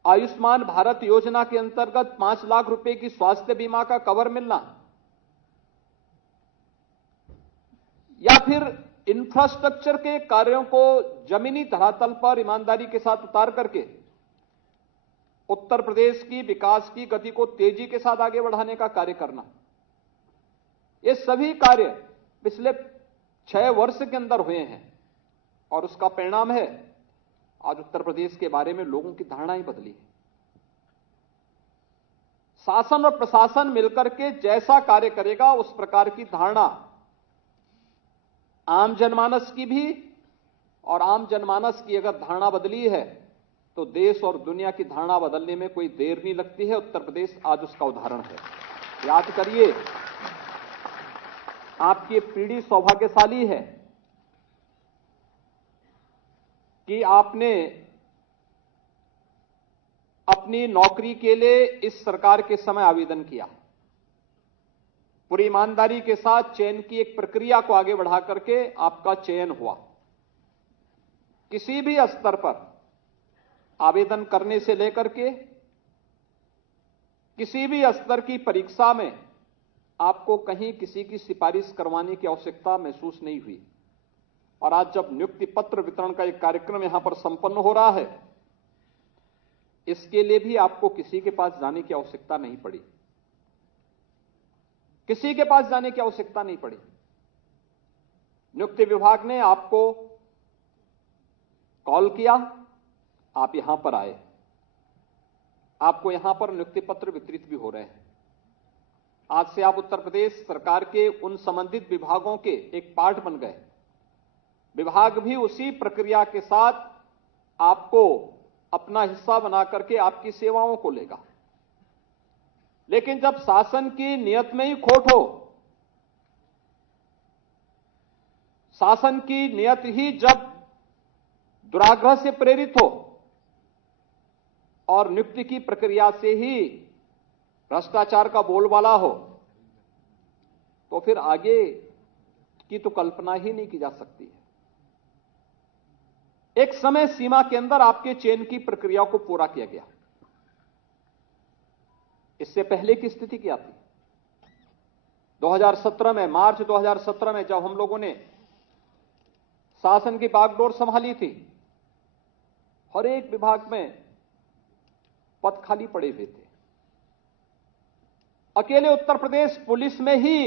आयुष्मान भारत योजना के अंतर्गत 5 लाख रुपए की स्वास्थ्य बीमा का कवर मिलना, या फिर इंफ्रास्ट्रक्चर के कार्यों को जमीनी धरातल पर ईमानदारी के साथ उतार करके उत्तर प्रदेश की विकास की गति को तेजी के साथ आगे बढ़ाने का कार्य करना, ये सभी कार्य पिछले 6 वर्ष के अंदर हुए हैं। और उसका परिणाम है आज उत्तर प्रदेश के बारे में लोगों की धारणा ही बदली है। शासन और प्रशासन मिलकर के जैसा कार्य करेगा उस प्रकार की धारणा आम जनमानस की भी, और आम जनमानस की अगर धारणा बदली है तो देश और दुनिया की धारणा बदलने में कोई देर नहीं लगती है। उत्तर प्रदेश आज उसका उदाहरण है। याद करिए, आपकी पीढ़ी सौभाग्यशाली है कि आपने अपनी नौकरी के लिए इस सरकार के समय आवेदन किया। पूरी ईमानदारी के साथ चयन की एक प्रक्रिया को आगे बढ़ा करके आपका चयन हुआ। किसी भी स्तर पर आवेदन करने से लेकर के किसी भी स्तर की परीक्षा में आपको कहीं किसी की सिफारिश करवाने की आवश्यकता महसूस नहीं हुई। और आज जब नियुक्ति पत्र वितरण का एक कार्यक्रम यहां पर संपन्न हो रहा है, इसके लिए भी आपको किसी के पास जाने की आवश्यकता नहीं पड़ी। किसी के पास जाने की आवश्यकता नहीं पड़ी। नियुक्ति विभाग ने आपको कॉल किया, आप यहां पर आए, आपको यहां पर नियुक्ति पत्र वितरित भी हो रहे हैं। आज से आप उत्तर प्रदेश सरकार के उन संबंधित विभागों के एक पार्ट बन गए। विभाग भी उसी प्रक्रिया के साथ आपको अपना हिस्सा बना करके आपकी सेवाओं को लेगा। लेकिन जब शासन की नियत में ही खोट हो, शासन की नियत ही जब दुराग्रह से प्रेरित हो और नियुक्ति की प्रक्रिया से ही भ्रष्टाचार का बोलबाला हो, तो फिर आगे की तो कल्पना ही नहीं की जा सकती है। एक समय सीमा के अंदर आपके चयन की प्रक्रिया को पूरा किया गया। इससे पहले की स्थिति क्या थी? 2017 में, मार्च 2017 में जब हम लोगों ने शासन की बागडोर संभाली थी, हर एक विभाग में पद खाली पड़े हुए थे। अकेले उत्तर प्रदेश पुलिस में ही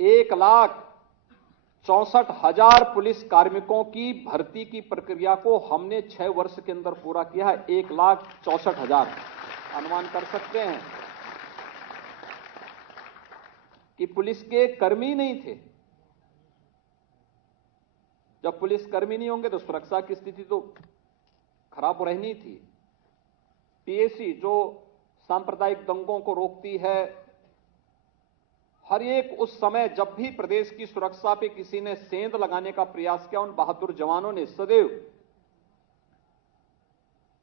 1,64,000 पुलिस कार्मिकों की भर्ती की प्रक्रिया को हमने 6 वर्ष के अंदर पूरा किया है। 1,64,000 अनुमान कर सकते हैं कि पुलिस के कर्मी नहीं थे। जब पुलिस कर्मी नहीं होंगे तो सुरक्षा की स्थिति तो खराब रहनी थी। पीएसी जो सांप्रदायिक दंगों को रोकती है, हर एक उस समय जब भी प्रदेश की सुरक्षा पे किसी ने सेंध लगाने का प्रयास किया, उन बहादुर जवानों ने सदैव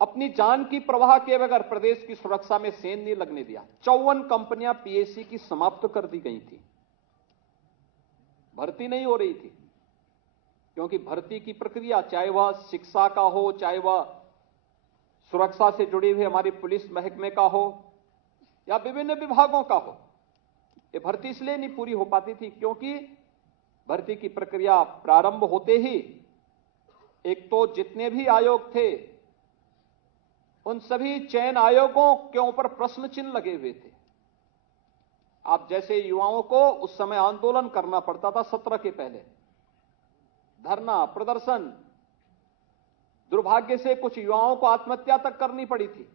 अपनी जान की परवाह किए बगैर प्रदेश की सुरक्षा में सेंध नहीं लगने दिया। 54 कंपनियां पीएसी की समाप्त कर दी गई थी, भर्ती नहीं हो रही थी, क्योंकि भर्ती की प्रक्रिया चाहे वह शिक्षा का हो, चाहे वह सुरक्षा से जुड़ी हुई हमारी पुलिस महकमे का हो या विभिन्न विभागों का हो, ये भर्ती इसलिए नहीं पूरी हो पाती थी क्योंकि भर्ती की प्रक्रिया प्रारंभ होते ही एक तो जितने भी आयोग थे उन सभी चयन आयोगों के ऊपर प्रश्न चिन्ह लगे हुए थे। आप जैसे युवाओं को उस समय आंदोलन करना पड़ता था, सत्र के पहले धरना प्रदर्शन, दुर्भाग्य से कुछ युवाओं को आत्महत्या तक करनी पड़ी थी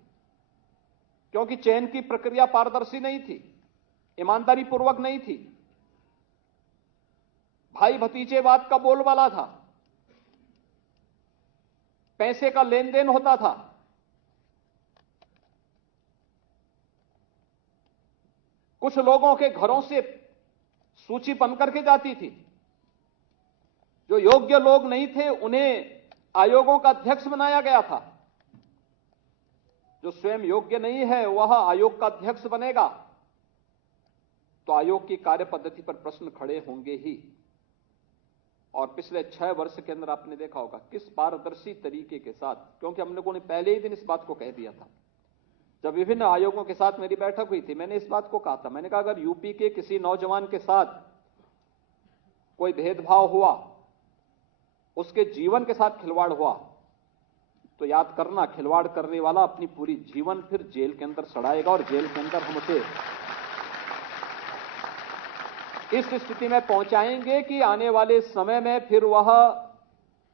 क्योंकि चयन की प्रक्रिया पारदर्शी नहीं थी, ईमानदारी पूर्वक नहीं थी, भाई भतीजेवाद का बोलबाला था, पैसे का लेन देन होता था। कुछ लोगों के घरों से सूची बनकर के जाती थी, जो योग्य लोग नहीं थे उन्हें आयोगों का अध्यक्ष बनाया गया था। जो स्वयं योग्य नहीं है वह आयोग का अध्यक्ष बनेगा तो आयोग की कार्य पद्धति पर प्रश्न खड़े होंगे ही। और पिछले 6 वर्ष के अंदर आपने देखा होगा किस पारदर्शी तरीके के साथ, क्योंकि हम लोगों ने पहले ही दिन इस बात को कह दिया था, जब विभिन्न आयोगों के साथ मेरी बैठक हुई थी, मैंने इस बात को कहा था, मैंने कहा अगर यूपी के किसी नौजवान के साथ कोई भेदभाव हुआ, उसके जीवन के साथ खिलवाड़ हुआ, तो याद करना खिलवाड़ करने वाला अपनी पूरी जीवन फिर जेल के अंदर सड़ाएगा और जेल के अंदर हम उसे इस स्थिति में पहुंचाएंगे कि आने वाले समय में फिर वह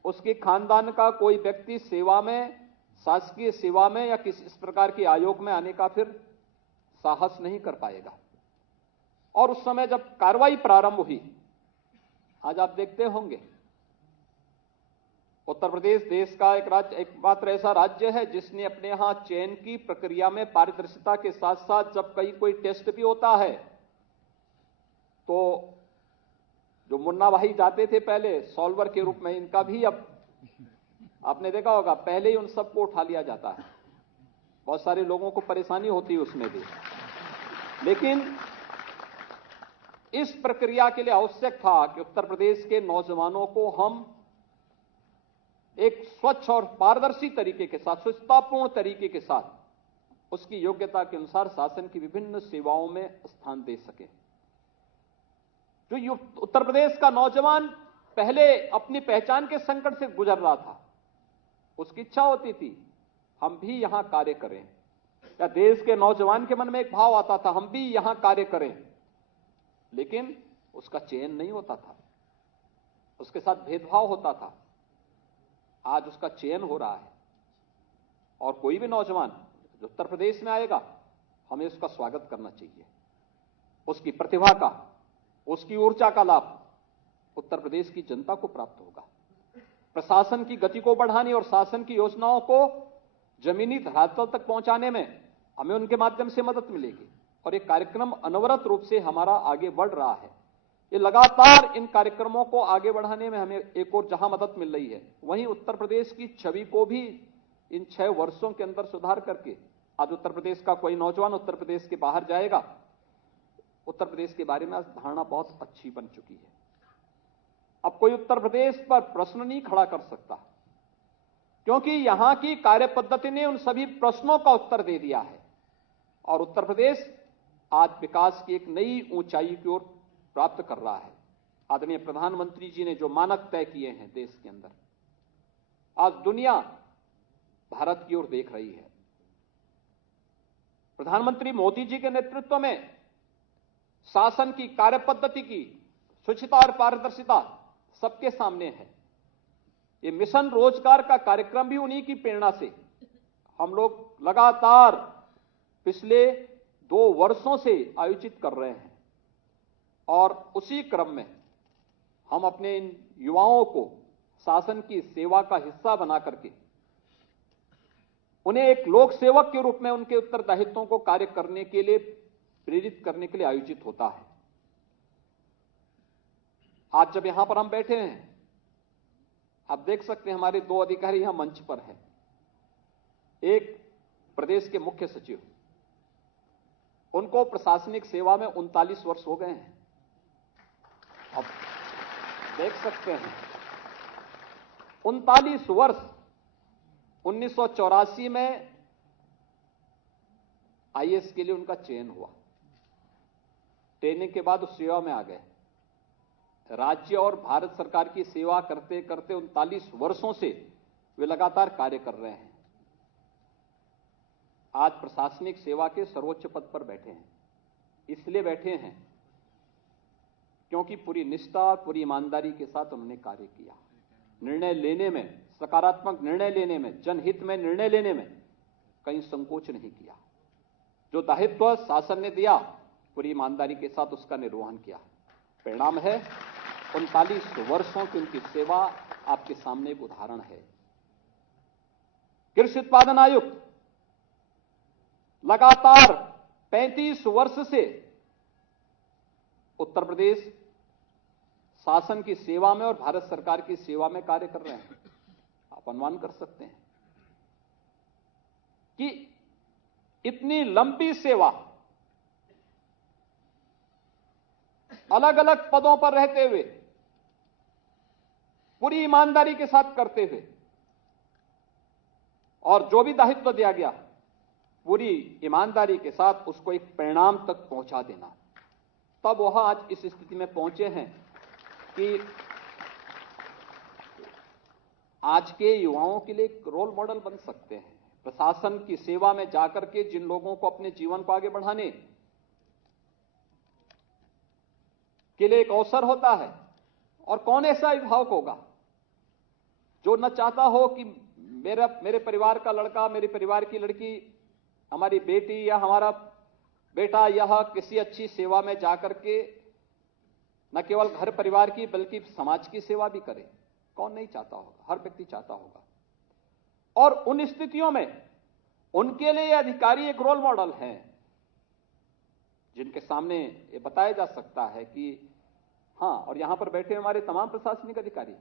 उसके खानदान का कोई व्यक्ति सेवा में, शासकीय सेवा में या किसी इस प्रकार के आयोग में आने का फिर साहस नहीं कर पाएगा। और उस समय जब कार्रवाई प्रारंभ हुई, आज आप देखते होंगे उत्तर प्रदेश देश का एकमात्र ऐसा राज्य है जिसने अपने यहां चयन की प्रक्रिया में पारदर्शिता के साथ साथ जब कहीं कोई टेस्ट भी होता है तो जो मुन्ना भाई जाते थे पहले सॉल्वर के रूप में, इनका भी अब आपने देखा होगा पहले ही उन सबको उठा लिया जाता है। बहुत सारे लोगों को परेशानी होती है उसमें भी, लेकिन इस प्रक्रिया के लिए आवश्यक था कि उत्तर प्रदेश के नौजवानों को हम एक स्वच्छ और पारदर्शी तरीके के साथ, स्वच्छतापूर्ण तरीके के साथ उसकी योग्यता के अनुसार शासन की विभिन्न सेवाओं में स्थान दे सके। जो उत्तर प्रदेश का नौजवान पहले अपनी पहचान के संकट से गुजर रहा था, उसकी इच्छा होती थी हम भी यहां कार्य करें, या देश के नौजवान के मन में एक भाव आता था हम भी यहां कार्य करें, लेकिन उसका चयन नहीं होता था, उसके साथ भेदभाव होता था। आज उसका चयन हो रहा है और कोई भी नौजवान जो उत्तर प्रदेश में आएगा हमें उसका स्वागत करना चाहिए। उसकी प्रतिभा का, उसकी ऊर्जा का लाभ उत्तर प्रदेश की जनता को प्राप्त होगा। प्रशासन की गति को बढ़ाने और शासन की योजनाओं को जमीनी धरातल तक पहुंचाने में हमें उनके माध्यम से मदद मिलेगी और ये कार्यक्रम अनवरत रूप से हमारा आगे बढ़ रहा है। ये लगातार इन कार्यक्रमों को आगे बढ़ाने में हमें एक और जहां मदद मिल रही है, वहीं उत्तर प्रदेश की छवि को भी इन 6 वर्षों के अंदर सुधार करके आज उत्तर प्रदेश का कोई नौजवान उत्तर प्रदेश के बाहर जाएगा, उत्तर प्रदेश के बारे में आज धारणा बहुत अच्छी बन चुकी है। अब कोई उत्तर प्रदेश पर प्रश्न नहीं खड़ा कर सकता क्योंकि यहां की कार्य पद्धति ने उन सभी प्रश्नों का उत्तर दे दिया है और उत्तर प्रदेश आज विकास की एक नई ऊंचाई की ओर प्राप्त कर रहा है। आदरणीय प्रधानमंत्री जी ने जो मानक तय किए हैं देश के अंदर, आज दुनिया भारत की ओर देख रही है। प्रधानमंत्री मोदी जी के नेतृत्व में शासन की कार्यपद्धति की शुचिता और पारदर्शिता सबके सामने है। ये मिशन रोजगार का कार्यक्रम भी उन्हीं की प्रेरणा से हम लोग लगातार पिछले 2 वर्षों से आयोजित कर रहे हैं और उसी क्रम में हम अपने इन युवाओं को शासन की सेवा का हिस्सा बना करके उन्हें एक लोक सेवक के रूप में उनके उत्तरदायित्वों को कार्य करने के लिए प्रेरित करने के लिए आयोजित होता है। आज जब यहां पर हम बैठे हैं, आप देख सकते हैं हमारे 2 अधिकारी यहां मंच पर हैं। एक प्रदेश के मुख्य सचिव, उनको प्रशासनिक सेवा में 39 वर्ष हो गए हैं। अब देख सकते हैं 39 वर्ष 1984 में आईएएस के लिए उनका चयन हुआ। ट्रेनिंग के बाद उस सेवा में आ गए। राज्य और भारत सरकार की सेवा करते करते 39 वर्षों से वे लगातार कार्य कर रहे हैं। आज प्रशासनिक सेवा के सर्वोच्च पद पर बैठे हैं। इसलिए बैठे हैं क्योंकि पूरी निष्ठा, पूरी ईमानदारी के साथ उन्होंने कार्य किया। निर्णय लेने में, सकारात्मक निर्णय लेने में, जनहित में निर्णय लेने में कहीं संकोच नहीं किया। जो दायित्व शासन ने दिया, पूरी ईमानदारी के साथ उसका निर्वहन किया। परिणाम है 39 वर्षों की उनकी सेवा आपके सामने एक उदाहरण है। कृषि उत्पादन आयुक्त लगातार 35 वर्ष से उत्तर प्रदेश शासन की सेवा में और भारत सरकार की सेवा में कार्य कर रहे हैं। आप अनुमान कर सकते हैं कि इतनी लंबी सेवा अलग अलग पदों पर रहते हुए, पूरी ईमानदारी के साथ करते हुए, और जो भी दायित्व दिया गया पूरी ईमानदारी के साथ उसको एक परिणाम तक पहुंचा देना, तब वह आज इस स्थिति में पहुंचे हैं कि आज के युवाओं के लिए एक रोल मॉडल बन सकते हैं। प्रशासन की सेवा में जाकर के जिन लोगों को अपने जीवन को आगे बढ़ाने के लिए एक अवसर होता है, और कौन ऐसा अभिभावक होगा जो न चाहता हो कि मेरे परिवार का लड़का, मेरे परिवार की लड़की, हमारी बेटी या हमारा बेटा यह किसी अच्छी सेवा में जाकर के न केवल घर परिवार की बल्कि समाज की सेवा भी करे। कौन नहीं चाहता होगा? हर व्यक्ति चाहता होगा। और उन स्थितियों में उनके लिए अधिकारी एक रोल मॉडल हैं जिनके सामने ये बताया जा सकता है कि हां, और यहां पर बैठे हमारे तमाम प्रशासनिक अधिकारी,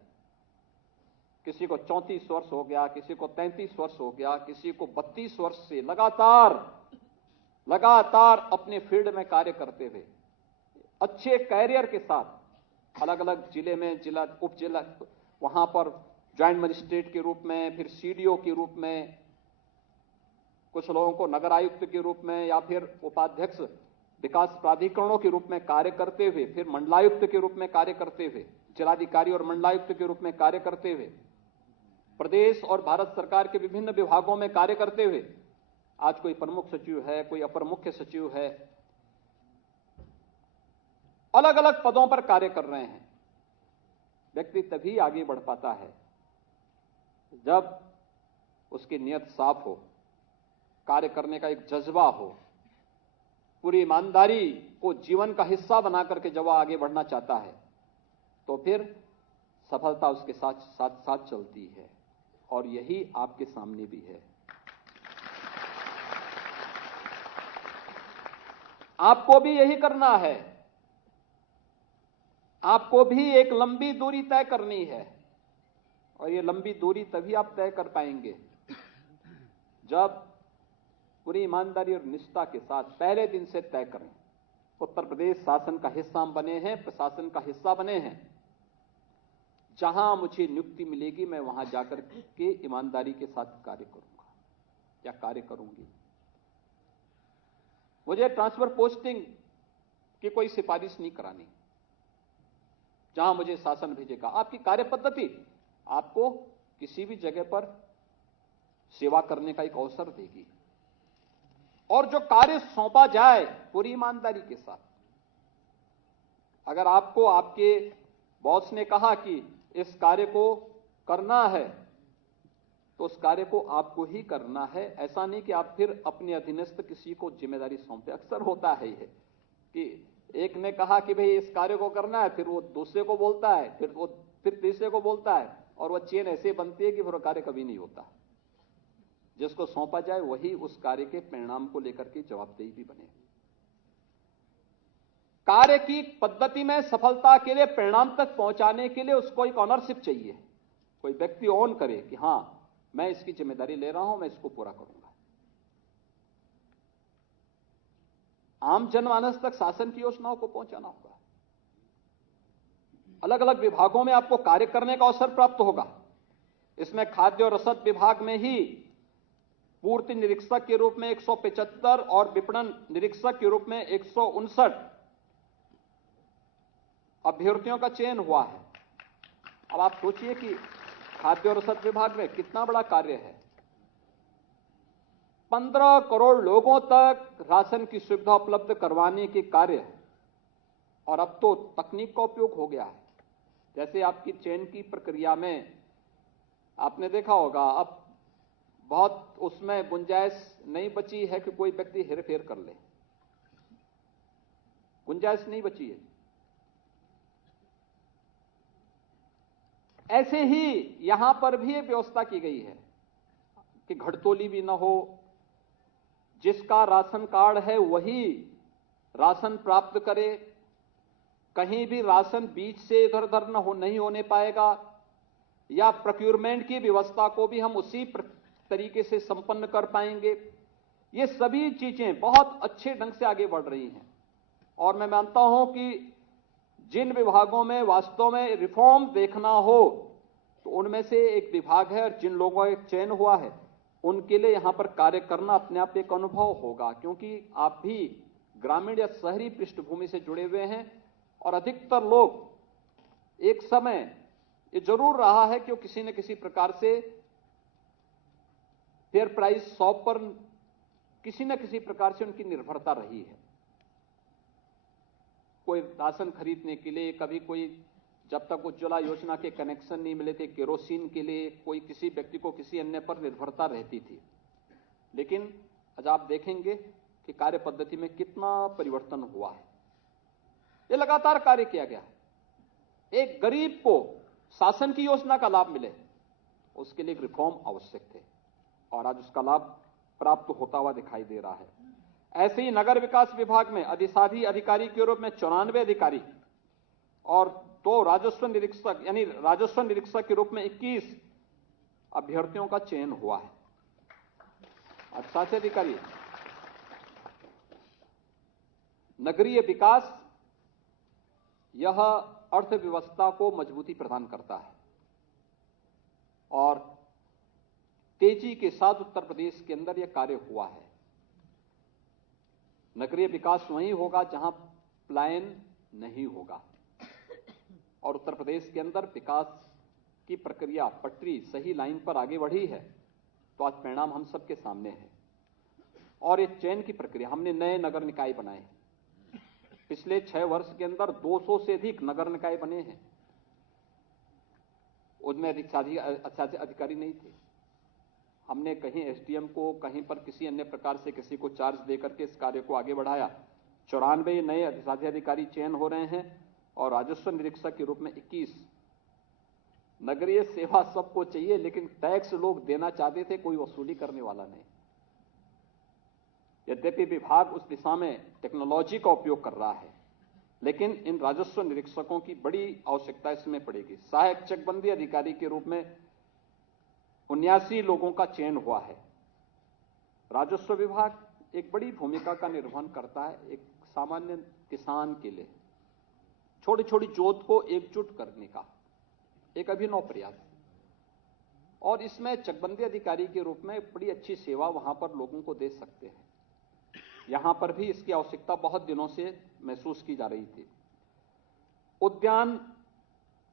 किसी को 34 वर्ष हो गया, किसी को 33 वर्ष हो गया, किसी को 32 वर्ष से लगातार अपने फील्ड में कार्य करते हुए अच्छे कैरियर के साथ अलग अलग जिले में, जिला, उप जिला, वहां पर ज्वाइंट मजिस्ट्रेट के रूप में, फिर सीडीओ के रूप में, कुछ लोगों को नगर आयुक्त के रूप में या फिर उपाध्यक्ष विकास प्राधिकरणों के रूप में कार्य करते हुए, फिर मंडलायुक्त के रूप में कार्य करते हुए, जिलाधिकारी और मंडलायुक्त के रूप में कार्य करते हुए, प्रदेश और भारत सरकार के विभिन्न विभागों में कार्य करते हुए आज कोई प्रमुख सचिव है, कोई अपर मुख्य सचिव है, अलग अलग पदों पर कार्य कर रहे हैं। व्यक्ति तभी आगे बढ़ पाता है जब उसकी नियत साफ हो, कार्य करने का एक जज्बा हो, पूरी ईमानदारी को जीवन का हिस्सा बना करके जब वह आगे बढ़ना चाहता है तो फिर सफलता उसके साथ साथ साथ चलती है। और यही आपके सामने भी है। आपको भी यही करना है। आपको भी एक लंबी दूरी तय करनी है, और ये लंबी दूरी तभी आप तय कर पाएंगे जब पूरी ईमानदारी और निष्ठा के साथ पहले दिन से तय करें। उत्तर प्रदेश शासन का हिस्सा हम बने हैं, प्रशासन का हिस्सा बने हैं। जहां मुझे नियुक्ति मिलेगी मैं वहां जाकर के ईमानदारी के साथ कार्य करूंगा या कार्य करूंगी। मुझे ट्रांसफर पोस्टिंग की कोई सिफारिश नहीं करानी। जहां मुझे शासन भेजेगा, आपकी कार्यपद्धति आपको किसी भी जगह पर सेवा करने का एक अवसर देगी। और जो कार्य सौंपा जाए पूरी ईमानदारी के साथ। अगर आपको आपके बॉस ने कहा कि इस कार्य को करना है तो उस कार्य को आपको ही करना है। ऐसा नहीं कि आप फिर अपने अधीनस्थ किसी को जिम्मेदारी सौंपे। अक्सर होता है यह कि एक ने कहा कि भाई इस कार्य को करना है, फिर वो दूसरे को बोलता है, फिर तीसरे को बोलता है, और वह चेन ऐसे बनती है कि फिर कार्य कभी नहीं होता। जिसको सौंपा जाए वही उस कार्य के परिणाम को लेकर के जवाबदेही भी बने। कार्य की पद्धति में सफलता के लिए, परिणाम तक पहुंचाने के लिए उसको एक ऑनरशिप चाहिए। कोई व्यक्ति ऑन करे कि हां मैं इसकी जिम्मेदारी ले रहा हूं, मैं इसको पूरा करूंगा। आम जनमानस तक शासन की योजनाओं को पहुंचाना होगा। अलग अलग विभागों में आपको कार्य करने का अवसर प्राप्त होगा। इसमें खाद्य और रसद विभाग में ही पूर्ति निरीक्षक के रूप में 175 और विपणन निरीक्षक के रूप में 159 अभ्यर्थियों का चयन हुआ है। अब आप सोचिए कि खाद्य और रसद विभाग में कितना बड़ा कार्य है। 15 करोड़ लोगों तक राशन की सुविधा उपलब्ध करवाने के कार्य, और अब तो तकनीक का उपयोग हो गया है। जैसे आपकी चयन की प्रक्रिया में आपने देखा होगा, अब बहुत उसमें गुंजाइश नहीं बची है कि कोई व्यक्ति हेरफेर कर ले। गुंजाइश नहीं बची है। ऐसे ही यहां पर भी एक व्यवस्था की गई है कि घटतोली भी न हो। जिसका राशन कार्ड है वही राशन प्राप्त करे। कहीं भी राशन बीच से इधर उधर नहीं होने पाएगा, या प्रोक्योरमेंट की व्यवस्था को भी हम उसी तरीके से संपन्न कर पाएंगे। ये सभी चीजें बहुत अच्छे ढंग से आगे बढ़ रही हैं, और मैं मानता हूं कि जिन विभागों में वास्तव में रिफॉर्म देखना हो तो उनमें से एक विभाग है, और जिन लोगों का चयन हुआ है उनके लिए यहां पर कार्य करना अपने आप एक अनुभव होगा, क्योंकि आप भी ग्रामीण या शहरी पृष्ठभूमि से जुड़े हुए हैं। और अधिकतर लोग, एक समय ये जरूर रहा है कि वो किसी न किसी प्रकार से फेयर प्राइस शॉप पर किसी न किसी प्रकार से उनकी निर्भरता रही है। कोई राशन खरीदने के लिए, कभी कोई जब तक उज्ज्वला योजना के कनेक्शन नहीं मिले थे, केरोसिन के लिए कोई किसी व्यक्ति को किसी अन्य पर निर्भरता रहती थी। लेकिन आज आप देखेंगे कि कार्य पद्धति में कितना परिवर्तन हुआ है। ये लगातार कार्य किया गया। एक गरीब को शासन की योजना का लाभ मिले, उसके लिए एक रिफॉर्म आवश्यक थे, और आज उसका लाभ प्राप्त होता हुआ दिखाई दे रहा है। ऐसे ही नगर विकास विभाग में अधिशासी अधिकारी के रूप में 94 अधिकारी और 2 राजस्व निरीक्षक, यानी राजस्व निरीक्षक के रूप में 21 अभ्यर्थियों का चयन हुआ है। अधिशासी अधिकारी, नगरीय विकास, यह अर्थव्यवस्था को मजबूती प्रदान करता है, और तेजी के साथ उत्तर प्रदेश के अंदर यह कार्य हुआ है। नगरीय विकास वहीं होगा जहां पलायन नहीं होगा, और उत्तर प्रदेश के अंदर विकास की प्रक्रिया पटरी सही लाइन पर आगे बढ़ी है, तो आज परिणाम हम सबके सामने है। और ये चयन की प्रक्रिया, हमने नए नगर निकाय बनाए हैं। पिछले 6 वर्ष के अंदर 200 से अधिक नगर निकाय बने हैं। उनमें अधिकारी नहीं थे। हमने कहीं एसडीएम को, कहीं पर किसी अन्य प्रकार से किसी को चार्ज देकर के इस कार्य को आगे बढ़ाया। 94 नए अधिशासी अधिकारी चयन हो रहे हैं, और राजस्व निरीक्षक के रूप में 21। नगरीय सेवा सबको चाहिए, लेकिन टैक्स लोग देना चाहते थे, कोई वसूली करने वाला नहीं। यद्यपि विभाग उस दिशा में टेक्नोलॉजी का उपयोग कर रहा है, लेकिन इन राजस्व निरीक्षकों की बड़ी आवश्यकता इसमें पड़ेगी। सहायक चकबंदी अधिकारी के रूप में 79 लोगों का चयन हुआ है। राजस्व विभाग एक बड़ी भूमिका का निर्वहन करता है एक सामान्य किसान के लिए। छोटी छोटी जोत को एकजुट करने का एक अभिनव प्रयास, और इसमें चकबंदी अधिकारी के रूप में बड़ी अच्छी सेवा वहां पर लोगों को दे सकते हैं। यहां पर भी इसकी आवश्यकता बहुत दिनों से महसूस की जा रही थी। उद्यान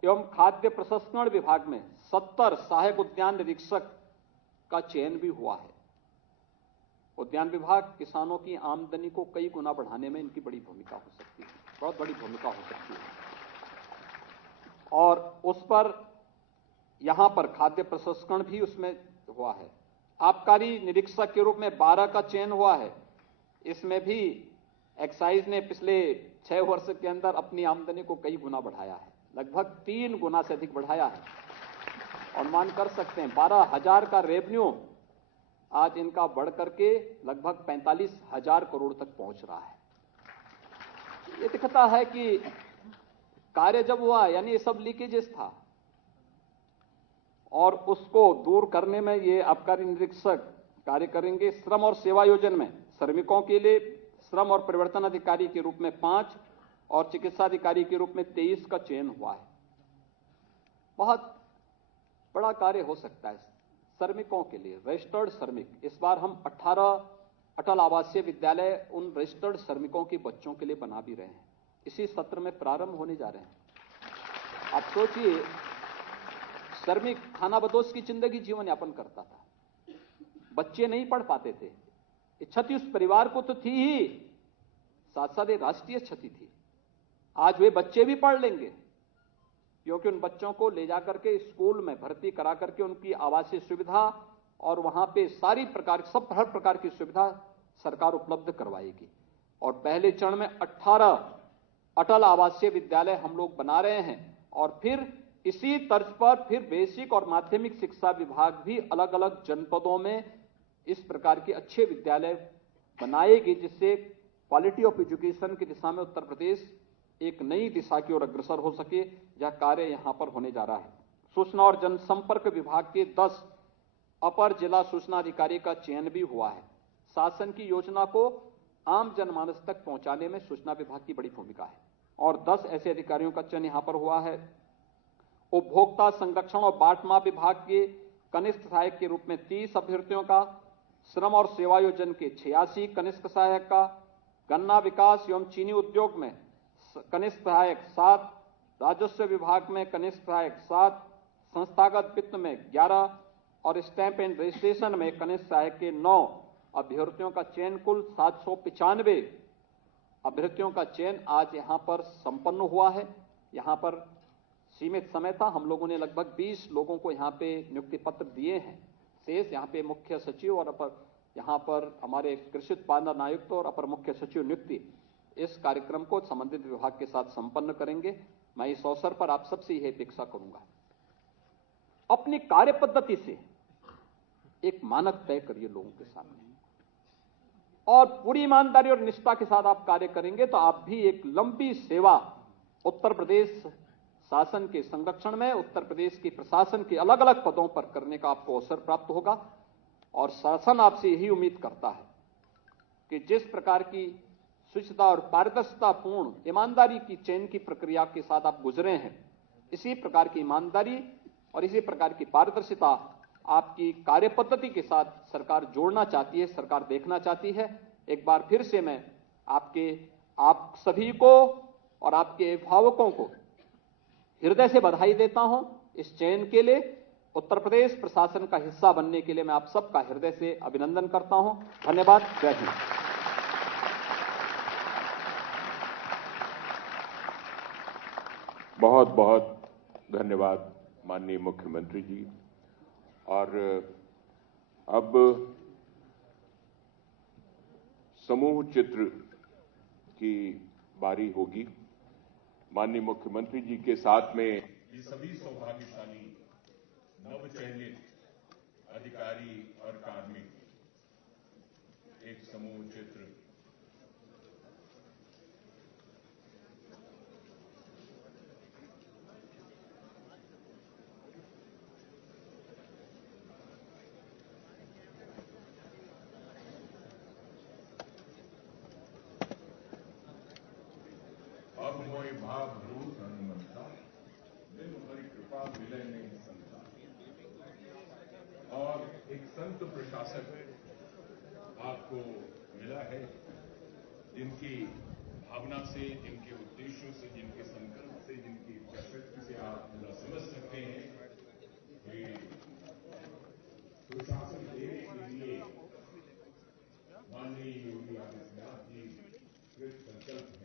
एवं खाद्य प्रसंस्करण विभाग में 70 सहायक उद्यान निरीक्षक का चयन भी हुआ है। उद्यान विभाग किसानों की आमदनी को कई गुना बढ़ाने में इनकी बड़ी भूमिका हो सकती है, बहुत बड़ी भूमिका हो सकती है। और उस पर यहां पर खाद्य प्रसंस्करण भी उसमें हुआ है। आबकारी निरीक्षक के रूप में 12 का चयन हुआ है। इसमें भी एक्साइज ने पिछले 6 वर्ष के अंदर अपनी आमदनी को कई गुना बढ़ाया है, लगभग 3 गुना से अधिक बढ़ाया है। और मान कर सकते हैं 12,000 का रेवेन्यू आज इनका बढ़ करके लगभग 45,000 करोड़ तक पहुंच रहा है। ये दिखता है कि कार्य जब हुआ, यानी ये सब लीकेजेस था और उसको दूर करने में ये आबकारी निरीक्षक कार्य करेंगे। श्रम और सेवा योजना में श्रमिकों के लिए श्रम और परिवर्तन अधिकारी के रूप में 5 और चिकित्सा अधिकारी के रूप में 23 का चयन हुआ है। बहुत बड़ा कार्य हो सकता है श्रमिकों के लिए, रजिस्टर्ड श्रमिक। इस बार हम 18 अटल आवासीय विद्यालय उन रजिस्टर्ड श्रमिकों के बच्चों के लिए बना भी रहे हैं। इसी सत्र में प्रारंभ होने जा रहे हैं। आप सोचिए, श्रमिक खानाबदोश की जिंदगी जीवन यापन करता था, बच्चे नहीं पढ़ पाते थे। क्षति उस परिवार को तो थी ही, साथ साथ एक राष्ट्रीय क्षति थी। आज वे बच्चे भी पढ़ लेंगे, क्योंकि उन बच्चों को ले जाकर के स्कूल में भर्ती करा करके उनकी आवासीय सुविधा और वहां पे सारी प्रकार हर प्रकार की सुविधा सरकार उपलब्ध करवाएगी। और पहले चरण में 18 अटल आवासीय विद्यालय हम लोग बना रहे हैं और फिर इसी तर्ज पर फिर बेसिक और माध्यमिक शिक्षा विभाग भी अलग अलग जनपदों में इस प्रकार के अच्छे विद्यालय बनाएगी, जिससे क्वालिटी ऑफ एजुकेशन की दिशा में उत्तर प्रदेश एक नई दिशा की ओर अग्रसर हो सके। यह कार्य यहां पर होने जा रहा है। सूचना और जनसंपर्क विभाग के 10 अपर जिला सूचना अधिकारी का चयन भी हुआ है। शासन की योजना को आम जनमानस तक पहुंचाने में सूचना विभाग की बड़ी भूमिका है और 10 ऐसे अधिकारियों का चयन यहां पर हुआ है। उपभोक्ता संरक्षण और बाट माप विभाग के कनिष्ठ सहायक के रूप में 30 अभ्यर्थियों का, श्रम और सेवा योजन के 86 कनिष्ठ सहायक का, गन्ना विकास एवं चीनी उद्योग में कनिष्ठ सहायक 7, राजस्व विभाग में कनिष्ठ सहायक 7, संस्थागत वित्त में 11 और स्टैंप एंड रजिस्ट्रेशन में कनिष्ठ सहायक के 9 अभ्यर्थियों का चयन। कुल 795 अभ्यर्थियों का चयन आज यहां पर संपन्न हुआ है। यहां पर सीमित समय था, हम लोगों ने लगभग 20 लोगों को यहां पे नियुक्ति पत्र दिए हैं। शेष यहां पे मुख्य सचिव और यहां पर हमारे कृषि उत्पादन आयुक्त और अपर मुख्य सचिव नियुक्ति इस कार्यक्रम को संबंधित विभाग के साथ संपन्न करेंगे। मैं इस अवसर पर आप सबसे यह अपेक्षा करूंगा, अपनी कार्य पद्धति से एक मानक तय करिए लोगों के सामने और पूरी ईमानदारी और निष्ठा के साथ आप कार्य करेंगे तो आप भी एक लंबी सेवा उत्तर प्रदेश शासन के संरक्षण में, उत्तर प्रदेश के प्रशासन के अलग अलग पदों पर करने का आपको अवसर प्राप्त होगा। और शासन आपसे यही उम्मीद करता है कि जिस प्रकार की शुचिता और पारदर्शिता पूर्ण ईमानदारी की चयन की प्रक्रिया के साथ आप गुजरे हैं, इसी प्रकार की ईमानदारी और इसी प्रकार की पारदर्शिता आपकी कार्य पद्धति के साथ सरकार जोड़ना चाहती है, सरकार देखना चाहती है। एक बार फिर से मैं आप सभी को और आपके अभिभावकों को हृदय से बधाई देता हूं इस चयन के लिए। उत्तर प्रदेश प्रशासन का हिस्सा बनने के लिए मैं आप सबका हृदय से अभिनंदन करता हूं। धन्यवाद। जय हिंद। बहुत बहुत धन्यवाद माननीय मुख्यमंत्री जी। और अब समूह चित्र की बारी होगी। माननीय मुख्यमंत्री जी के साथ में ये सभी सौभाग्यशाली नवचयनित अधिकारी और कार्मिक एक समूह चित्र अब मोय भाव रूप हनुमंता दिन हरि कृपा विलय नहीं संता। और एक संत प्रशासक आपको मिला है, जिनकी भावना से, जिनके उद्देश्यों से, जिनके संकल्प से, जिनकी इच्छाशक्ति से आप पूरा समझ सकते हैं कि सुशासन देने के लिए चलो